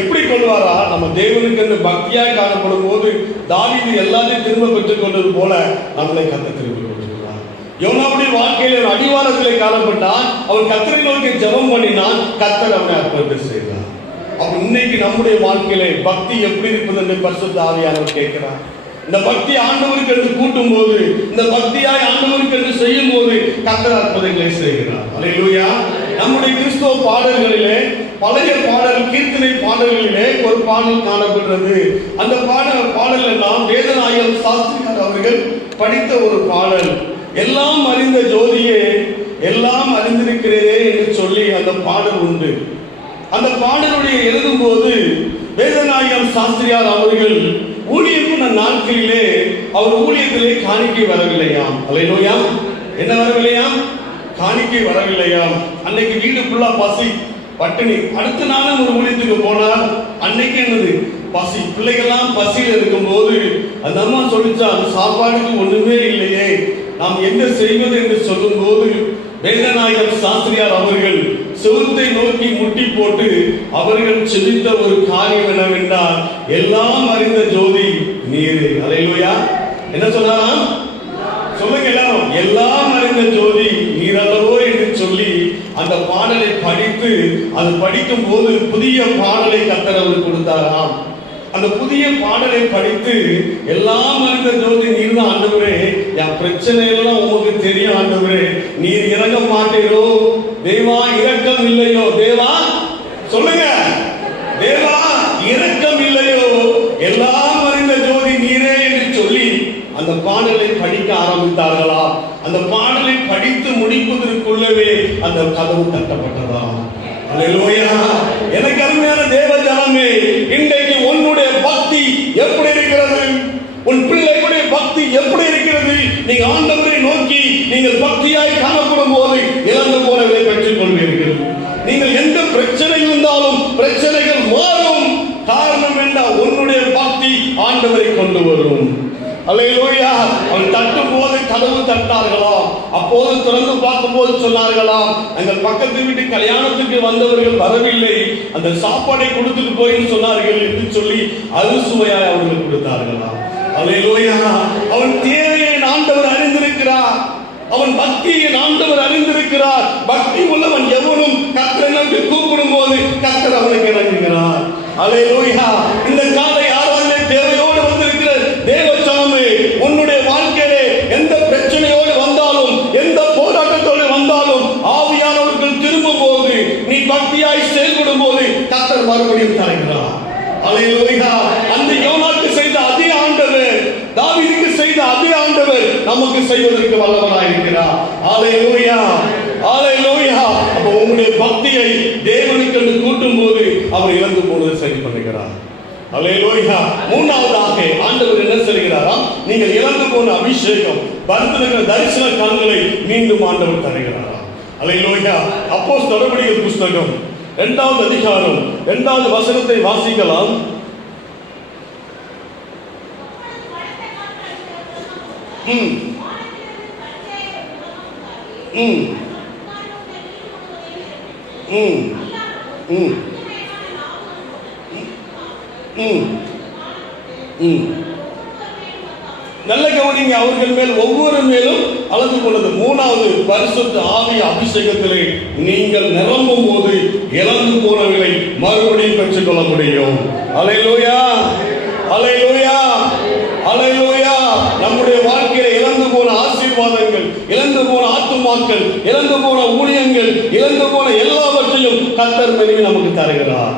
எப்படி கொள்வாரா? நம்ம தேவனுக்கு என்று பக்தியாய் காணப்படும் போது தாவீது எல்லாத்தையும் திரும்ப பெற்றுக் கொண்டது போல நம்மளை கர்த்தர் திரும்ப கொண்டிருக்கிறார். யோனாவுடைய வாழ்க்கையில அடிவாரத்திலே காணப்பட்டான். அவன் கர்த்தரை நோக்கி ஜெபம் பண்ணினான். கர்த்தர் அவனை அற்புதம் செய்தார். அப்ப இன்னைக்கு நம்முடைய வாழ்க்கையில பக்தி எப்படி இருப்பது என்று பரிசுத்த ஆவியானவர் கேட்கிறார். இந்த பக்தி ஆண்டவருக்கு என்று கூட்டும் போது, இந்த பக்தியாய் ஆண்டவருக்கு என்று செய்யும் போது கர்த்தர் அற்புதங்களை செய்கிறார். அல்லேலூயா. நம்முடைய கிறிஸ்தவ பாடல்களிலே பழைய பாடல் கீர்த்தனை பாடல்களிலே ஒரு பாடல் காணப்படுகிறது. அந்த பாடல் எல்லாம் வேதநாயகம் சாஸ்திரியார் அவர்கள் படித்த ஒரு பாடல். எல்லாம் அறிந்த ஜோதியே எல்லாம் அறிந்திருக்கிறதே என்று சொல்லி அந்த பாடல் உண்டு. அந்த பாடலுடைய எழுதும் போது வேதநாயகம் சாஸ்திரியார் அவர்கள் ஊழியமான நாட்களிலே அவர் ஊழியத்திலே காணிக்கை வரவில்லையாம். அல்லேலூயா. என்ன வரவில்லையாம்? காணிக்கை வரவில்லையாம். அன்னைக்கு வீடு ஃபுல்லா பசி பட்டினி. அடுத்த நாளும் ஒரு ஊழியத்துக்கு போனார். அன்னைக்கு என்னது? பசி. பிள்ளைகள்லாம் பசியில் இருக்கும் போது அந்த அம்மா சொல்லிச்சான், சாப்பாடுக்கு ஒண்ணுமே இல்லையே, நாம் என்ன செய்வது என்று சொல்லும் போது வேதநாயகம் சாஸ்திரியார் அவர்கள் செவுத்தை நோக்கி முட்டி போட்டு அவர்கள் செபித்த ஒரு காரியம் என்னவென்றால், எல்லாம் அறிந்த ஜோதி நீரே. அல்லேலூயா. என்ன சொன்னாராம்? சொல்லுங்க எல்லாரும். எல்லாம் அறிந்த ஜோதி நீரல்லவோ என்று சொல்லி அந்த பாடலை படித்து, அது படிக்கும் போது புதிய பாடலை கர்த்தர் அவர் கொடுத்தாராம். அந்த புதிய பாடலை படித்து, எல்லாம் அறிந்த ஜோதி நீர் தான் ஆண்டவரே, என் பிரச்சனை எல்லாம் உங்களுக்கு தெரியும் ஆண்டவரே, நீர் இறங்க மாட்டீரோ தேவா, இரக்கம் இல்லையோ தேவா, சொல்லுங்க தேவா, இரக்கம் இல்லையோ, எல்லாம் அறிந்த ஜோதி நீரே என்று சொல்லி அந்த பாடலை படிக்க ஆரம்பித்தார்களா. அந்த பாடலை படித்து முடிப்பதற்குள்ளவே அந்த கதவு தட்டப்பட்டதா. அல்லேலூயா. எனக்கு அருமையான தேவ ஜனமே, இன்றைக்கு உன்னுடைய பக்தி எப்படி இருக்கிறது? உன் பிள்ளைகளுடைய பக்தி எப்படி இருக்கிறது? நீங்க ஆண்டவரை நோக்கி நீங்கள் பக்தியாய் காணப்படும் போது இழந்து போனதை பெற்றுக் கொள்வீர்கள். நீங்கள் எந்த பிரச்சனை இருந்தாலும் பிரச்சனைகள் மாறும். காரணம் என்ன? உன்னுடைய பக்தி ஆண்டவரை கொண்டு வரும். அல்லேலூயா. அவன் தட்டும் போது கதவு தட்டார்களாம். அப்போது திறந்து பார்க்கும் போது சொன்னார்களாம், எங்கள் பக்கத்து வீட்டு கல்யாணத்துக்கு வந்தவர்கள் வரவில்லை, அந்த சாப்பாடை கொடுத்துட்டு போயின்னு சொன்னார்கள் என்று சொல்லி அறுசுவையாய் அவர்கள் கொடுத்தார்களாம். அல்லேலூயா. அவன் தேவையை ஆண்டவர் அறிந்திருக்கிறார். அவன் பக்தியை ஆண்டவர் அறிந்திருக்கிறார். பக்தி உள்ளவன் எவனும் கர்த்தரை நோக்கி கூப்பிடும் போது கர்த்தர் அவனுக்கு இறங்குகிறார். அல்லேலூயா. இந்த காலை ஆராதனை தேவையோடு வந்திருக்கிற தேவச்சனமே, உன்னுடைய வாழ்க்கையிலே எந்த பிரச்சனையோடு வந்தாலும், எந்த போராட்டத்தோடு வந்தாலும், ஆவியானவர்கள் திரும்பும் போது, நீ பக்தியாய் செயல்படும் போது கர்த்தர் மறுபடியும் தருகிறார். அல்லேலூயா. அந்த யோனாக்கு செய்த அதே ஆண்டவர், தாவீதுக்கு செய்த அதே ஆண்டவர் நமக்கு செய்வதற்கு வல்லவராய் இருக்கிறார். அல்லேலூயா. அல்லேலூயா. அப்ப உங்களுடைய பக்தியை தேவனுக்கு கூட்டும் போது அவர் இழந்து போனதை சரி பண்ணுகிறார். அல்லேலூயா. மூன்றாவதாக ஆண்டவர் என்ன சொல்கிறாராம்? நீங்கள் இழந்து போன அபிஷேகம், பரிந்துரைக்கிற தரிசன கண்களை மீண்டும் ஆண்டவர் தருகிறாராம். அல்லேலூயா. அப்போஸ்தலர் நடவடிக்கைகள் புஸ்தகம் 2வது அதிகாரம் 2வது வசனத்தை வாசிக்கலாம். நல்ல கவனிங்க. அவர்கள் மேல் ஒவ்வொரு மேலும் அளந்து கொண்டது. 3வது பரிசுத்த ஆவி அபிஷேகத்திலே நீங்கள் நிரம்பும் போது இழந்து போனவர்களை மறுபடியும் பெற்றுக் கொள்ள முடியும். அல்லேலூயா. அல்லேலூயா. அல்லேலூயா. நம்முடைய வாழ்க்கையில இழந்து போன ஆசீர்வாதங்கள், இழந்து போன ஆத்துமாக்கள், இழந்து போன ஊழியங்கள், இழந்து போன எல்லாவற்றையும் கர்த்தர் பெருகி நமக்கு தருகிறார்.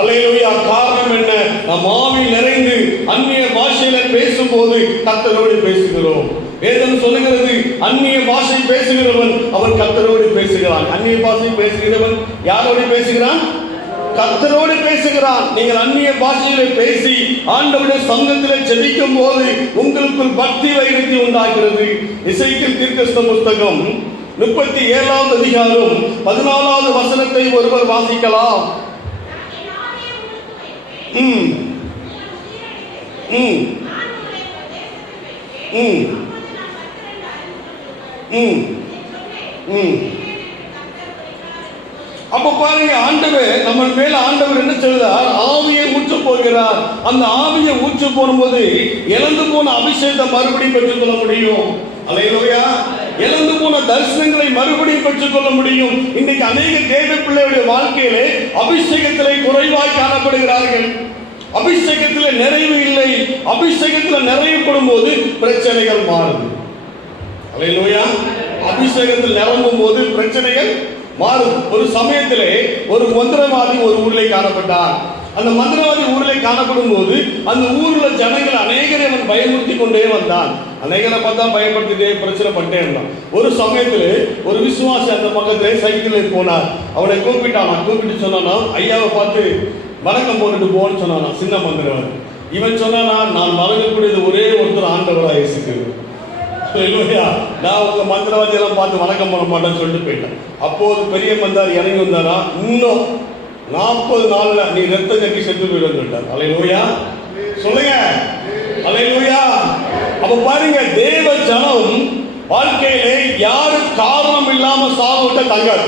அல்லேலூயா. காரணம் என்ன? நம் ஆவியில் நிறைந்து அந்நிய பாஷையில பேசும்போது கர்த்தரோடு பேசுகிறோம். வேதம் சொல்லுகிறது, அந்நிய பாஷை பேசுகிறவன் அவன் கர்த்தரோடு பேசுகிறான். அந்நிய பாஷை பேசுகிறவன் யாரோடு பேசுகிறான்? கர்த்தரோடு பேசுகிறான். நீங்கள் அந்நிய பாஷையிலே பேசி ஆண்டவருடைய சங்கத்திலே ஜெபிக்கும் போது உங்களுக்குள் பக்தி வைரத்தை உண்டாகிறது. எசேக்கியேல் தீர்க்கதரிசன புஸ்தகம் 37வது அதிகாரம் 14வது வசனத்தை ஒருவர் வாசிக்கலாம். அப்ப பாருங்க, ஆண்டவர் நம்ம மேல ஆண்டவர் என்ன சொல்றார்? ஆவியை ஊற்ற போகிறார். அந்த ஆவியை ஊற்ற போகும்போது இழந்து போன அபிஷேகத்தை மறுபடியும் பெற்றுக் கொள்ள முடியும். அல்லேலூயா. இழந்து போன தரிசனங்களை மறுபடியும் பெற்றுக் கொள்ள முடியும். இன்னைக்கு அநேக தேவ பிள்ளைகளுடைய வாழ்க்கையிலே அபிஷேகத்திலே குறைவாய் காணப்படுகிறார்கள். அபிஷேகத்தில் நிறைவு இல்லை. அபிஷேகத்தில் நிறைவுப்படும் போது பிரச்சனைகள் மாறுது. அல்லேலூயா. அபிஷேகத்தில் நிரம்பும் போது பிரச்சனைகள் மாறும். ஒரு சமயத்திலே ஒரு மந்திரவாதி ஒரு ஊரிலே காணப்பட்டார். அந்த மந்திரவாதி ஊரிலே காணப்படும் போது அந்த ஊர்ல ஜனங்கள் அநேகரை அவன் பயமுறுத்தி கொண்டே வந்தான். அநேகரை பார்த்தா பயப்படுத்திட்டே பிரச்சனை பண்ணிட்டே இருந்தான். ஒரு சமயத்துல ஒரு விசுவாசி அந்த பக்கத்திலே சைக்கிளில் போனார். அவனை கூப்பிட்டு சொன்னானா, ஐயாவை பார்த்து வணக்கம் போட்டுட்டு போன்னு சொன்னானா சின்ன மந்திரவாதி. இவன் சொன்னானா, நான் வணங்கக்கூடியது ஒரே ஒருத்தர் ஆண்டவராக இயேசுக்கிறார். நான் உங்க மந்திரவாதி எல்லாம் பார்த்து வணக்கம் பண்ண மாட்டேன்னு சொல்லிட்டு போயிட்டேன். அப்போது பெரிய மந்தார் இறங்கி வந்தாரா, இன்னும் 40 நாள்ல நீ ரத்த கட்டி செத்து போயிடும் சொல்லிட்டார். அல்லேலூயா சொல்லுங்க, அல்லேலூயா. அப்ப பாருங்க, தேவ ஜனம் வாழ்க்கையிலே யாரும் காரணம் இல்லாம சாவுட்ட தங்காது.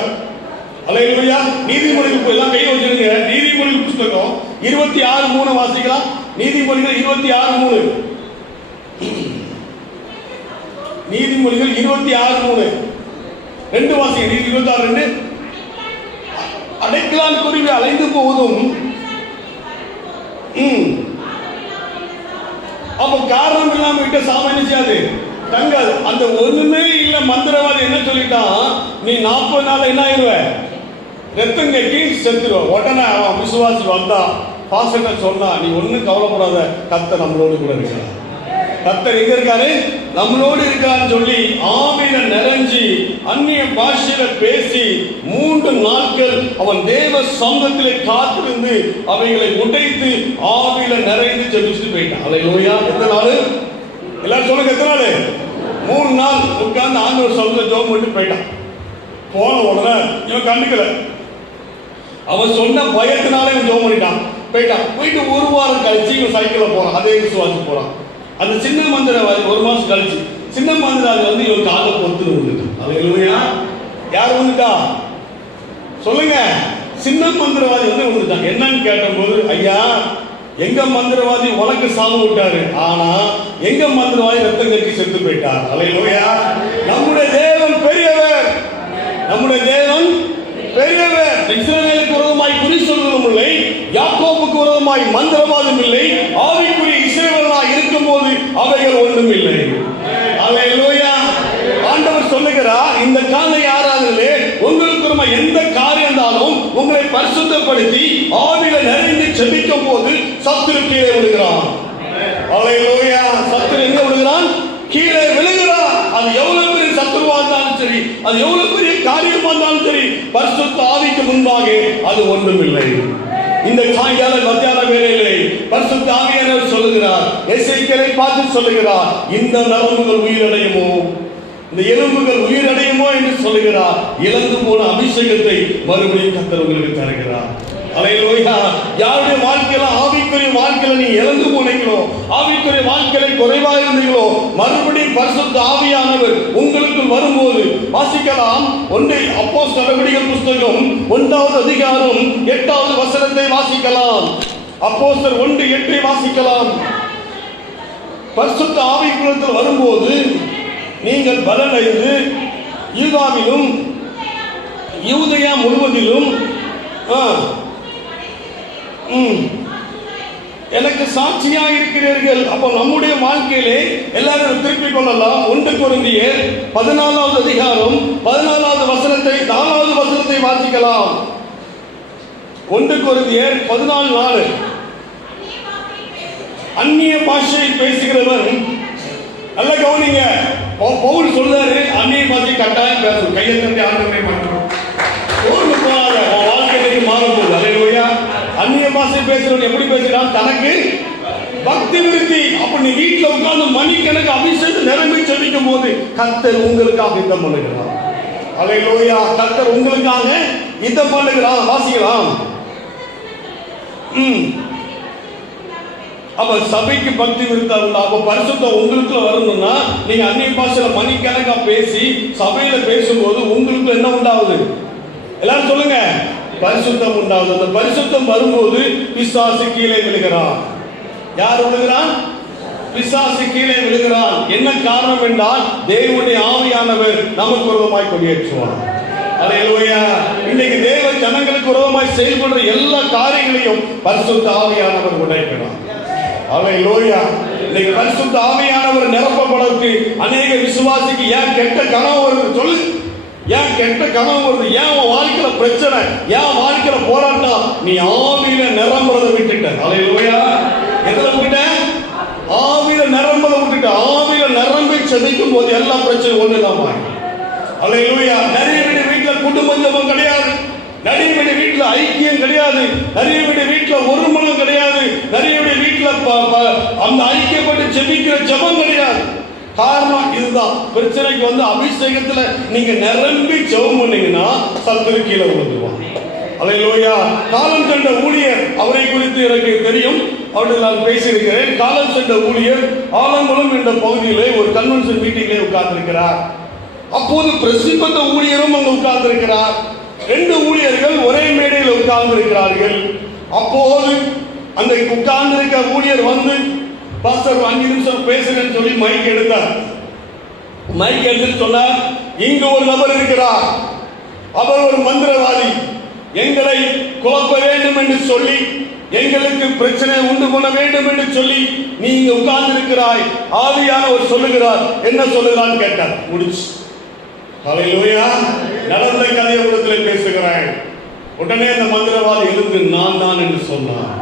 அல்லேலூயா. நீதிமொழிகள் எல்லாம் கை வச்சிருங்க. நீதிமொழிகள் புத்தகம் 26:3 வாசிக்கலாம். நீதிமொழிகள் 26:3. நீதிமொழிகள் 26:3 2 வாசிங்க. நீதி 26:2. அடைக்கலான் குருவி அலைந்து போவதும் அப்ப காரணம் இல்லாம விட்ட சாமானிய செய்யாது தங்காது. அந்த ஒண்ணுமே இல்ல மந்திரவாதி என்ன சொல்லிட்டான், நீ 40 நாள் என்ன ஆயிடுவ, ரத்தம் கட்டி செத்துருவ. உடனே அவன் விசுவாசி வந்தான், பாஸ்டர் சொன்னா, நீ ஒன்னும் கவலைப்படாத, கர்த்தர் நம்மளோடு கூட இருக்கிறார். கர்த்தர் எங்க இருக்காரு, நம்மளோடு இருக்கான்னு சொல்லி ஆவியில நிறைஞ்சி அந்நிய பாஷையில பேசி 3 நாட்கள் அவன் தேவ சமூகத்திலே காத்திருந்து அவைகளை உடைத்து ஆவியில நிறைந்து ஜெபிச்சுட்டு போயிட்டான். அல்லேலூயா. எத்தனை நாள்? எல்லாரும் சொல்லுங்க, எத்தனை நாள்? 3 நாள் உட்கார்ந்து ஆண்டவர் சமூகத்துல ஜெபம் பண்ணிட்டு போயிட்டான். போன உடனே இவன் கண்டுக்கல. அவன் சொன்ன பயத்தினால இவன் ஜெபம் பண்ணிட்டான், போயிட்டு 1 வாரம் கழிச்சு இவன் சைக்கிள்ல போறான். அதே விசுவாசி போறான். அந்த சின்ன மந்திரவாதி 1 மாசம் கழிச்சு சின்ன மந்திரவாதி வந்து இவன் காலை பொறுத்து வந்துட்டு. அல்லேலூயா. யார் வந்துட்டா சொல்லுங்க, சின்ன மந்திரவாதி வந்து வந்துட்டான். என்னன்னு கேட்டபோது, ஐயா எங்க மந்திரவாதி உனக்கு சாவு விட்டாரு, ஆனா எங்க மந்திரவாதி ரத்தம் கட்டி செத்து போயிட்டார். அல்லேலூயா. நம்முடைய தேவன் பெரியவர், நம்முடைய தேவன் பெரியவர். இஸ்ரவேலுக்கு விரோதமாய் குறி சொல்வதும் இல்லை, யாக்கோபுக்கு விரோதமாய் மந்திரவாதம் இல்லை. ஆவிக்குரிய இஸ்ரவேலனாய் இருக்கும் போது அவைகள் ஒன்றும் இல்லை. அல்லேலூயா. ஆண்டவர் சொல்லுகிறார், இந்த காலை ஆராதனையிலே உங்களுக்கு எந்த காரியம் இருந்தாலும் உங்களை பரிசுத்தப்படுத்தி ஆவியில நிறைந்து ஜெபிக்கும் போது சத்துரு கீழே விழுகிறான். அல்லேலூயா. சத்துரு எங்க விழுகிறான்? கீழே விழுகிறான். அது எவ்வளவு பெரிய சத்துருவா இருந்தாலும் சரி, அது எவ்வளவு பெரிய காரியமா இருந்தாலும் சரி, பரிசுத்த ஆவிக்கு முன்பாக அது ஒன்றும் இல்லை. இந்த சாயங்கால மத்தியான வேளையிலே பரிசுத்த ஆவியானவர் சொல்லுகிறார், எசேக்கியேலை பார்த்து சொல்லுகிறார், இந்த நரம்புகள் உயிரடையுமோ, இந்த எலும்புகள் உயிரடையுமோ என்று சொல்லுகிறார். இழந்து போன அபிஷேகத்தை மறுபடியும் கர்த்தர் உங்களுக்கு தருகிறார். அல்லேலூயா. யாருடைய வாழ்க்கையில ஆவிக்குரிய வாழ்க்கையில நீ இழந்து போனீங்களோ, ஆவிக்குரிய வாழ்க்கையில குறைவாக இருந்தீங்களோ, மறுபடியும் பரிசுத்த ஆவியானவர் உங்களுக்கு வரும்போது வாசிக்கலாம். அப்போஸ்தலர் நடவடிக்கைகள் புத்தகம் 1வது அதிகாரம் 8வது வசனத்தை வாசிக்கலாம். அப்போஸ்தலர் 1:8 வாசிக்கலாம். பரிசுத்த ஆவிக்குள்ளத்தில் வரும்போது நீங்கள் பலனடைந்து யூதாவிலும் யூதேயா முழுவதிலும் எனக்கு சாட்சியா இருக்கிறீர்கள். அப்போ நம்முடைய வாழ்க்கையிலே எல்லாரும் திருப்பிக் கொள்ளலாம். 1 கொரிந்தியர் 14வது அதிகாரம் 14வது வசனத்தை 4வது வசனத்தை வாசிக்கலாம். 1 கொரிந்தியர் 14:4. அந்நிய பாஷை பேசுகிறவன், நல்ல கவனிங்க, பவுல் சொல்றாரு, அந்நிய பாஷை கட்டாயம் பேசணும். கையை தட்டி ஆண்டவரை பண்றோம். ஓடு போகாத, உன் வாழ்க்கைக்கு மாறப்போகுது. அல்லேலூயா. அந்நிய பாஷை பேசுறவன் எப்படி பேசுறான்? தனக்கு பக்தி விருத்தி. அப்ப நீ வீட்டுல உட்கார்ந்து மணிக்கணக்கு அபிஷேகம் நிரம்பி ஜெபிக்கும் போது கர்த்தர் உங்களுக்காக யுத்தம் பண்ணுகிறார். அல்லேலூயா. கர்த்தர் உங்களுக்காக யுத்தம் பண்ணுகிறார். வாசிக்கலாம். அப்ப சபைக்கு பக்தி விருத்தம், அப்ப பரிசுத்தம் உங்களுக்குள்ள வரணும்னா நீங்க அந்நிய பாஷையில மணிக்கணக்கா பேசி சபையில பேசும்போது உங்களுக்கு என்ன உண்டாகுது? எல்லாரும் சொல்லுங்க, பரிசுத்தம் உண்டாகுது. அந்த பரிசுத்தம் வரும்போது பிசாசு கீழே விழுகிறான். யார் விழுகிறான்? பிசாசு கீழே விழுகிறான். என்ன காரணம் என்றால் தேவனுடைய ஆவியானவர் நமக்கு விரோதமாய் கொடியேற்றுவார். அல்லேலூயா. இன்னைக்கு தேவ ஜனங்களுக்கு விரோதமாய் செயல்படுற எல்லா காரியங்களையும் பரிசுத்த ஆவியானவர் உடைக்கிறார். அல்லேலூயா. இன்னைக்கு பரிசுத்த ஆவியானவர் நிரப்பப்படுறதுக்கு அநேக விசுவாசிக்கு ஏன் கெட்ட கனவு வருது சொல்லு? ஏன் கெட்ட கனவு வருது, ஏன் உன் வாழ்க்கையில பிரச்சனை, ஏன் வாழ்க்கையில போராட்டம், நீ ஆவியில நிரம்புறதை விட்டுட்ட. அல்லேலூயா. எதுல விட்டுட்ட? ஆவியில நிரம்புறதை விட்டுட்ட. ஆவியில நிரம்பி செதிக்கும் போது எல்லா பிரச்சனையும் ஒண்ணுதான். அல்லேலூயா. நிறைய பேர் வீட்டுல குடும்ப ஜெபம் கிடையாது, நிறைய பேர் வீட்டுல ஐக்கியம் கிடையாது, நிறைய பேர் வீட்டுல ஒருமனம் கிடையாது, நிறைய பேர் வீட்டுல அந்த ஐக்கியப்பட்டு ஜெபிக்கிற ஜெபம் கிடையாது. காரணம் இதுதான். பிரச்சனைக்கு அபிஷேகத்துல நீங்க நிரம்பி ஜெபம் பண்ணீங்கன்னா சத்துரு கீழே விழுந்துருவான். அல்லேலூயா. காலம் சென்ற ஊழியர், அவரை குறித்து எனக்கு தெரியும், அவர்கள் நான் பேசியிருக்கிறேன். காலம் சென்ற ஊழியர் ஆலங்குளம் என்ற பகுதியிலே ஒரு கன்வென்ஷன் மீட்டிங்லே உட்கார்ந்திருக்கிறார். அப்போது பிரசித்த ஊழியரும் அங்கு உட்கார்ந்திருக்கிறார். 2 ஊழியர்கள் ஒரே மேடையில் உட்கார்ந்திருக்கிறார்கள். அப்போது அந்த உட்கார்ந்திருக்க ஊழியர் பாஸ்டர் 5 நிமிஷம் பேசுறேன்னு சொல்லி மைக் எடுத்தார். மைக் எடுத்து சொன்னார், இங்கு ஒரு நபர் இருக்கிறார், அவர் ஒரு மந்திரவாதி, எங்களை குழப்ப வேண்டும் என்று சொல்லி, எங்களுக்கு பிரச்சனை உண்டு பண்ண வேண்டும் என்று சொல்லி நீங்க உட்கார்ந்து இருக்கிறாய். ஆவியானவர் சொல்லுகிறார், என்ன சொல்லுகிறான்னு கேட்டார். முடிச்சு. அல்லேலூயா. நடந்த கதையை உலகத்தில் பேசுகிறேன். உடனே அந்த மந்திரவாதி எழுந்து நான் தான் என்று சொன்னார்.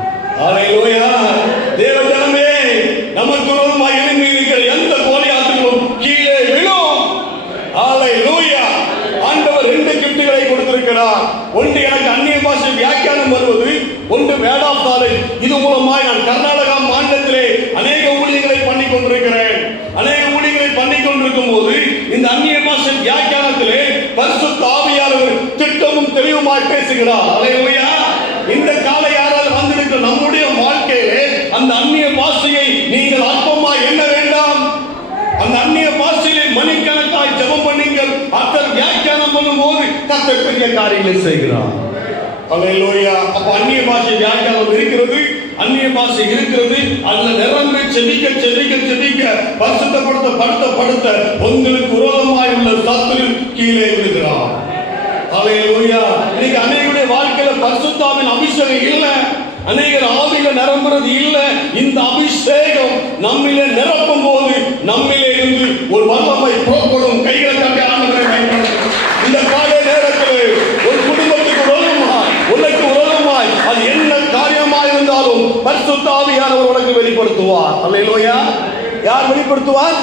அல்லேலூயா. தேவ ஜனமே, நமக்கு விரோதமாக எழும்பி இருக்கிற எந்த கோலியாத்துகளும் கீழே விழும். அல்லேலூயா. ஆண்டவர் 2 கிஃப்ட்களை கொடுத்திருக்கிறார். ஒன்று எனக்கு அந்நிய பாஷை வியாக்கியானம் வருவது, ஒன்று வேர்ட் ஆஃப் நாலேஜ். இது மூலமாய் நான் கர்நாடகா மாநிலத்திலே அநேக ஊழியர்களை பண்ணி கொண்டிருக்கிறேன். அநேக ஊழியர்களை பண்ணி கொண்டிருக்கும் போது இந்த அந்நிய பாஷை வியாக்கியானத்திலே பரிசுத்த ஆவியானவர் திட்டமும் தெளிவுமாய் பேசுகிறார். அல்லேலூயா. இந்த காலை யாரால் வந்திருக்கிற நம்முடைய வாழ்க்கையிலே அந்த அந்நிய பாஷையை நீங்கள் அற்பமாய் எண்ண வேண்டாம். அந்த அந்நிய பாஷையிலே மணிக்கணக்காய் ஜெபம் பண்ணுங்கள். அத்தர் வியாக்கியானம் பண்ணும் போது கர்த்தர் பெரிய காரியங்களை செய்கிறார். அல்லேலூயா. அப்ப அந்நிய பாஷை வியாக்கியானம் இருக்கிறது, அந்நிய பாஷை இருக்கிறது. அதுல நிரம்பி செபிக்க செபிக்க செபிக்க படுத்த உங்களுக்கு விரோதமாய் உள்ள சத்துரு கீழே விழுகிறார். அல்லேலூயா. இன்னைக்கு அநேகருடைய வாழ்க்கையில பரிசுத்தாவின் அபிஷேகம் இல்ல, அநேகர் ஆவியில நிரம்புறது இல்ல. இந்த அபிஷேகம் நம்மிலே நிரப்பும் போது நம்மிலே இருந்து ஒரு வல்லமை புறப்படும். கைகளை தட்டி ஆண்டவரை பயன்படுத்தும். இந்த காலை நேரத்தில் ஒரு குடும்பத்துக்கு விரோதமாய், உனக்கு விரோதமாய் அது என்ன காரியமாய் இருந்தாலும் பரிசுத்த ஆவியானவர் உனக்கு வெளிப்படுத்துவார். அல்லேலூயா. யார் வெளிப்படுத்துவார்?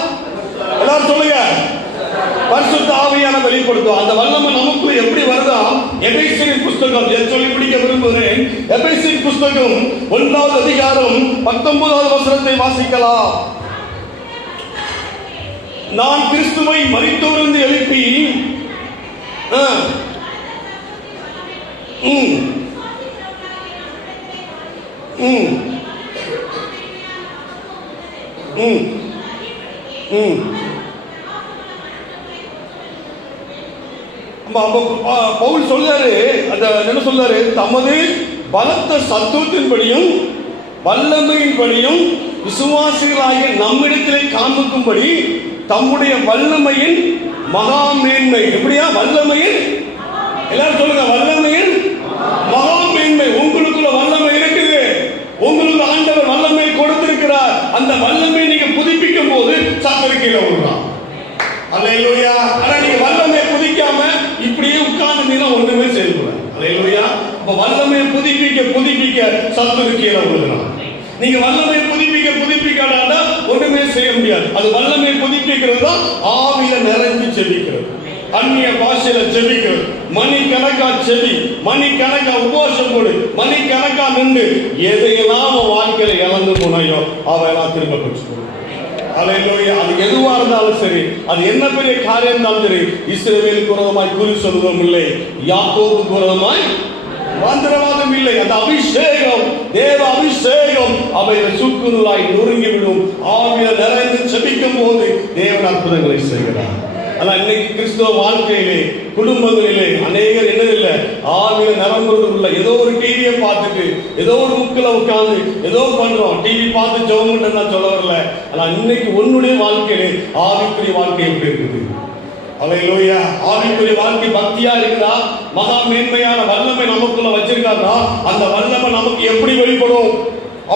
எல்லாரும் சொல்லுங்க. பரிசுத்த ஆவியான வெளிப்படுத்துவார். அந்த வல்லமை நமக்கு எப்படி வருதா? எபேசியர் புஸ்தகம் சொல்லி பிடிக்க விரும்புகிறேன். எபேசியர் புஸ்தகம் 1வது அதிகாரம் 19வது வசனத்தை வாசிக்கலாம். நான் கிறிஸ்துவை மரித்தோரிலிருந்து எழுப்பி பவுல் சொல்றாரு, என்ன சொல்றாரு? தமது பலத்த சத்துவத்தின்படியும் வல்லமையின்படியும் விசுவாசிகளாகிய நம்மிடத்திலே காண்பிக்கும்படி தம்முடைய வல்லமையின் மகா மேன்மை. எப்படியா? வல்லமையின், எல்லாரும் சொல்லுங்க, வல்லமையின் மகா மேன்மை. உங்களுக்குள்ள வல்லமை இருக்குது. உங்களுக்கு ஆண்டவர் வல்லமை கொடுத்திருக்கிறார். அந்த வல்லமை நீங்க புதுப்பிக்கும் போது சத்துருக்கீழ விடுறான். அல்லேலூயா. ஆனா நீங்க வல்லமை புதிக்காம இப்படியே உட்கார்ந்து ஒண்ணுமே செய்யக்கூடாது. அல்லேலூயா. அப்ப வல்லமை புதுப்பிக்க சத்துரு கீழே விழுகிறான். நீங்க வல்லமை புதுப்பிக்காட்டா ஒண்ணுமே செய்ய முடியாது. அது வல்லமை புதுப்பிக்கிறது தான் ஆவியில நிறைந்து செபிக்கிறது, அந்நிய பாஷையில செபிக்கிறது, மணிக்கணக்கா செவி, மணிக்கணக்கா உபவாசம் போடு, மணிக்கணக்கா நின்று எதையெல்லாம் வாழ்க்கையில இழந்து போனையோ அவையெல்லாம் திரும்ப பெற்று. அல்லேலூயா. அது எதுவா இருந்தாலும் சரி, அது என்ன பெரிய காரியம் இருந்தாலும் சரி, இஸ்ரவேலுக்கு விரோதமாய் குறி சொல்வதும் இல்லை, யாக்கோபுக்கு விரோதமாய் மந்திரவாதம் இல்லை. அந்த அபிஷேகம், தேவ அபிஷேகம் அவைகளை சுக்குநூறாய் நொறுங்கி விடும். ஆவியில நிறைந்து செபிக்கும் போது தேவன் அற்புதங்களை செய்கிறார். ஆனா இன்னைக்கு கிறிஸ்துவ வாழ்க்கையிலே, குடும்பங்களிலே அநேகர் என்னதில்லை, ஆவியில நிரம்புறதும் இல்லை. ஏதோ ஒரு டிவியை பார்த்துட்டு, ஏதோ ஒரு முக்கில உட்கார்ந்து ஏதோ பண்றோம். டிவி பார்த்து ஜெபம் நான் சொல்ல வரல. ஆனா இன்னைக்கு உன்னுடைய வாழ்க்கையிலே ஆவிக்குரிய வாழ்க்கை எப்படி இருக்குது? அல்லேலூயா. ஆவிக்குரிய வாழ்க்கை பக்தியா இருக்குதா? மகா மேன்மையான வல்லமை நமக்குள்ள வச்சிருக்காரா? அந்த வல்லமை நமக்கு எப்படி வெளிப்படும்?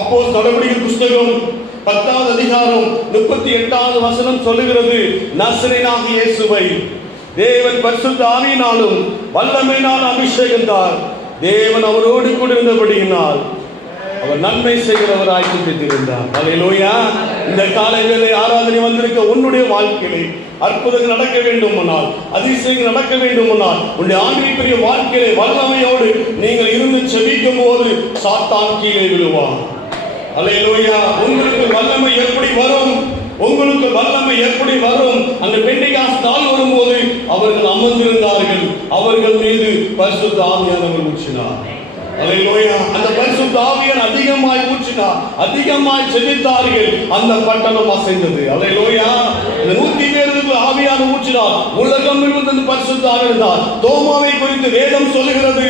அப்போஸ்தலர் நடவடிக்கைகள் புஸ்தகம் 10வது அதிகாரம் 38வது வசனம் சொல்லுகிறது, நசரேயனாகிய இயேசுவை தேவன் பரிசுத்த ஆவியினாலும் வல்லமையினால் அபிஷேகத்தார் தேவன் அவரோடு கூட இருந்தபடியினால் அவர் நன்மை செய்கிறவராய் சிந்தித்திருந்தார். அல்லேலூயா. இந்த காலையிலே ஆராதனை வந்திருக்க உன்னுடைய வாழ்க்கையிலே அற்புதங்கள் நடக்க வேண்டுமானால், அதிசயங்கள் நடக்க வேண்டுமானால், உன்னுடைய ஆண்டவருடைய வாழ்க்கையிலே வல்லமையோடு நீங்கள் இருந்து செபிக்கும் போது சாத்தான் கீழே விழுவார். அல்லேலூயா. உங்களுக்கு வல்லமை எப்படி வரும்? உங்களுக்கு வல்லமை எப்படி வரும்? அந்த பெண்டெகாஸ்து நாள் வரும்போது அவர்கள் அமர்ந்திருந்தார்கள், அவர்கள் மீது பரிசுத்த ஆவியானவர் ஊற்றினார். அல்லேலூயா. அந்த பரிசுத்த ஆவியானவர் அதிகமாய் ஊற்றினார், அதிகமாய் ஜெபித்தார்கள், அந்த பட்டணம் அசைந்தது. அல்லேலூயா. இந்த 100 பேருக்கு ஆவியானவர் ஊற்றினார், உலகம் முழுவதும் பரிசுத்த ஆவியானவர். தோமாவை குறித்து வேதம் சொல்லுகிறது,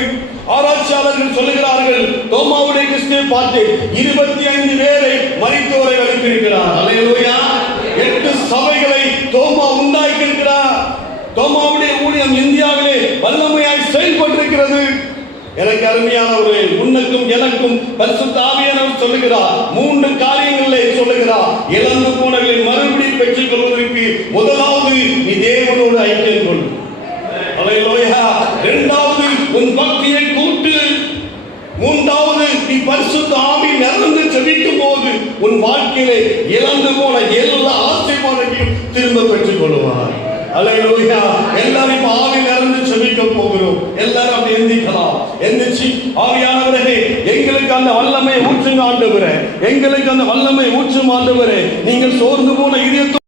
ஆராய்ச்சியாளர்கள் சொல்லுகிறார்கள், தோமாவுடைய கிறிஸ்துவை பார்த்து 25 பேரை மரித்தோரை எழுப்பியிருக்கிறார். அல்லேலூயா. 8 சபைகளை தோமா உண்டாக்கியிருக்கிறார். தோமாவுடைய ஊழியம் இந்தியாவிலே வல்லமையாய் செயல்பட்டிருக்கிறது. எனக்கு அருமையானவரே, உனக்கும் எனக்கும் பரிசுத்த ஆவியானவர் சொல்லுகிறார், 3 காரியங்களை சொல்லுகிறார். இழந்து போனவர்களை மறுபடியும் பெற்றுக் கொள்வதற்கு முதலாவது நீ தேவனோடு ஐக்கியம் கொள். அல்லேலூயா. 2வது உன் பக்தியை கூட்டு. 3வது நீ பரிசுத்த ஆவி நிறைந்து ஜெபிக்கும் போது உன் வாழ்க்கையிலே இழந்து போன எல்லா ஆசீர்வாதத்தையும் திரும்ப பெற்றுக் கொள்வார். அல்லேலூயா. எல்லாரும் ஆவி நிறைந்து ஜெபிக்க போகிறோம். எல்லாரும் அப்படி எந்திக்கலாம். எந்திரிச்சு, ஆவியானவரே எங்களுக்கு அந்த வல்லமை ஊற்றுங்க ஆண்டவரே, எங்களுக்கு அந்த வல்லமை ஊற்றும் ஆண்டவரே. நீங்கள் சோர்ந்து போன இதயத்தோடு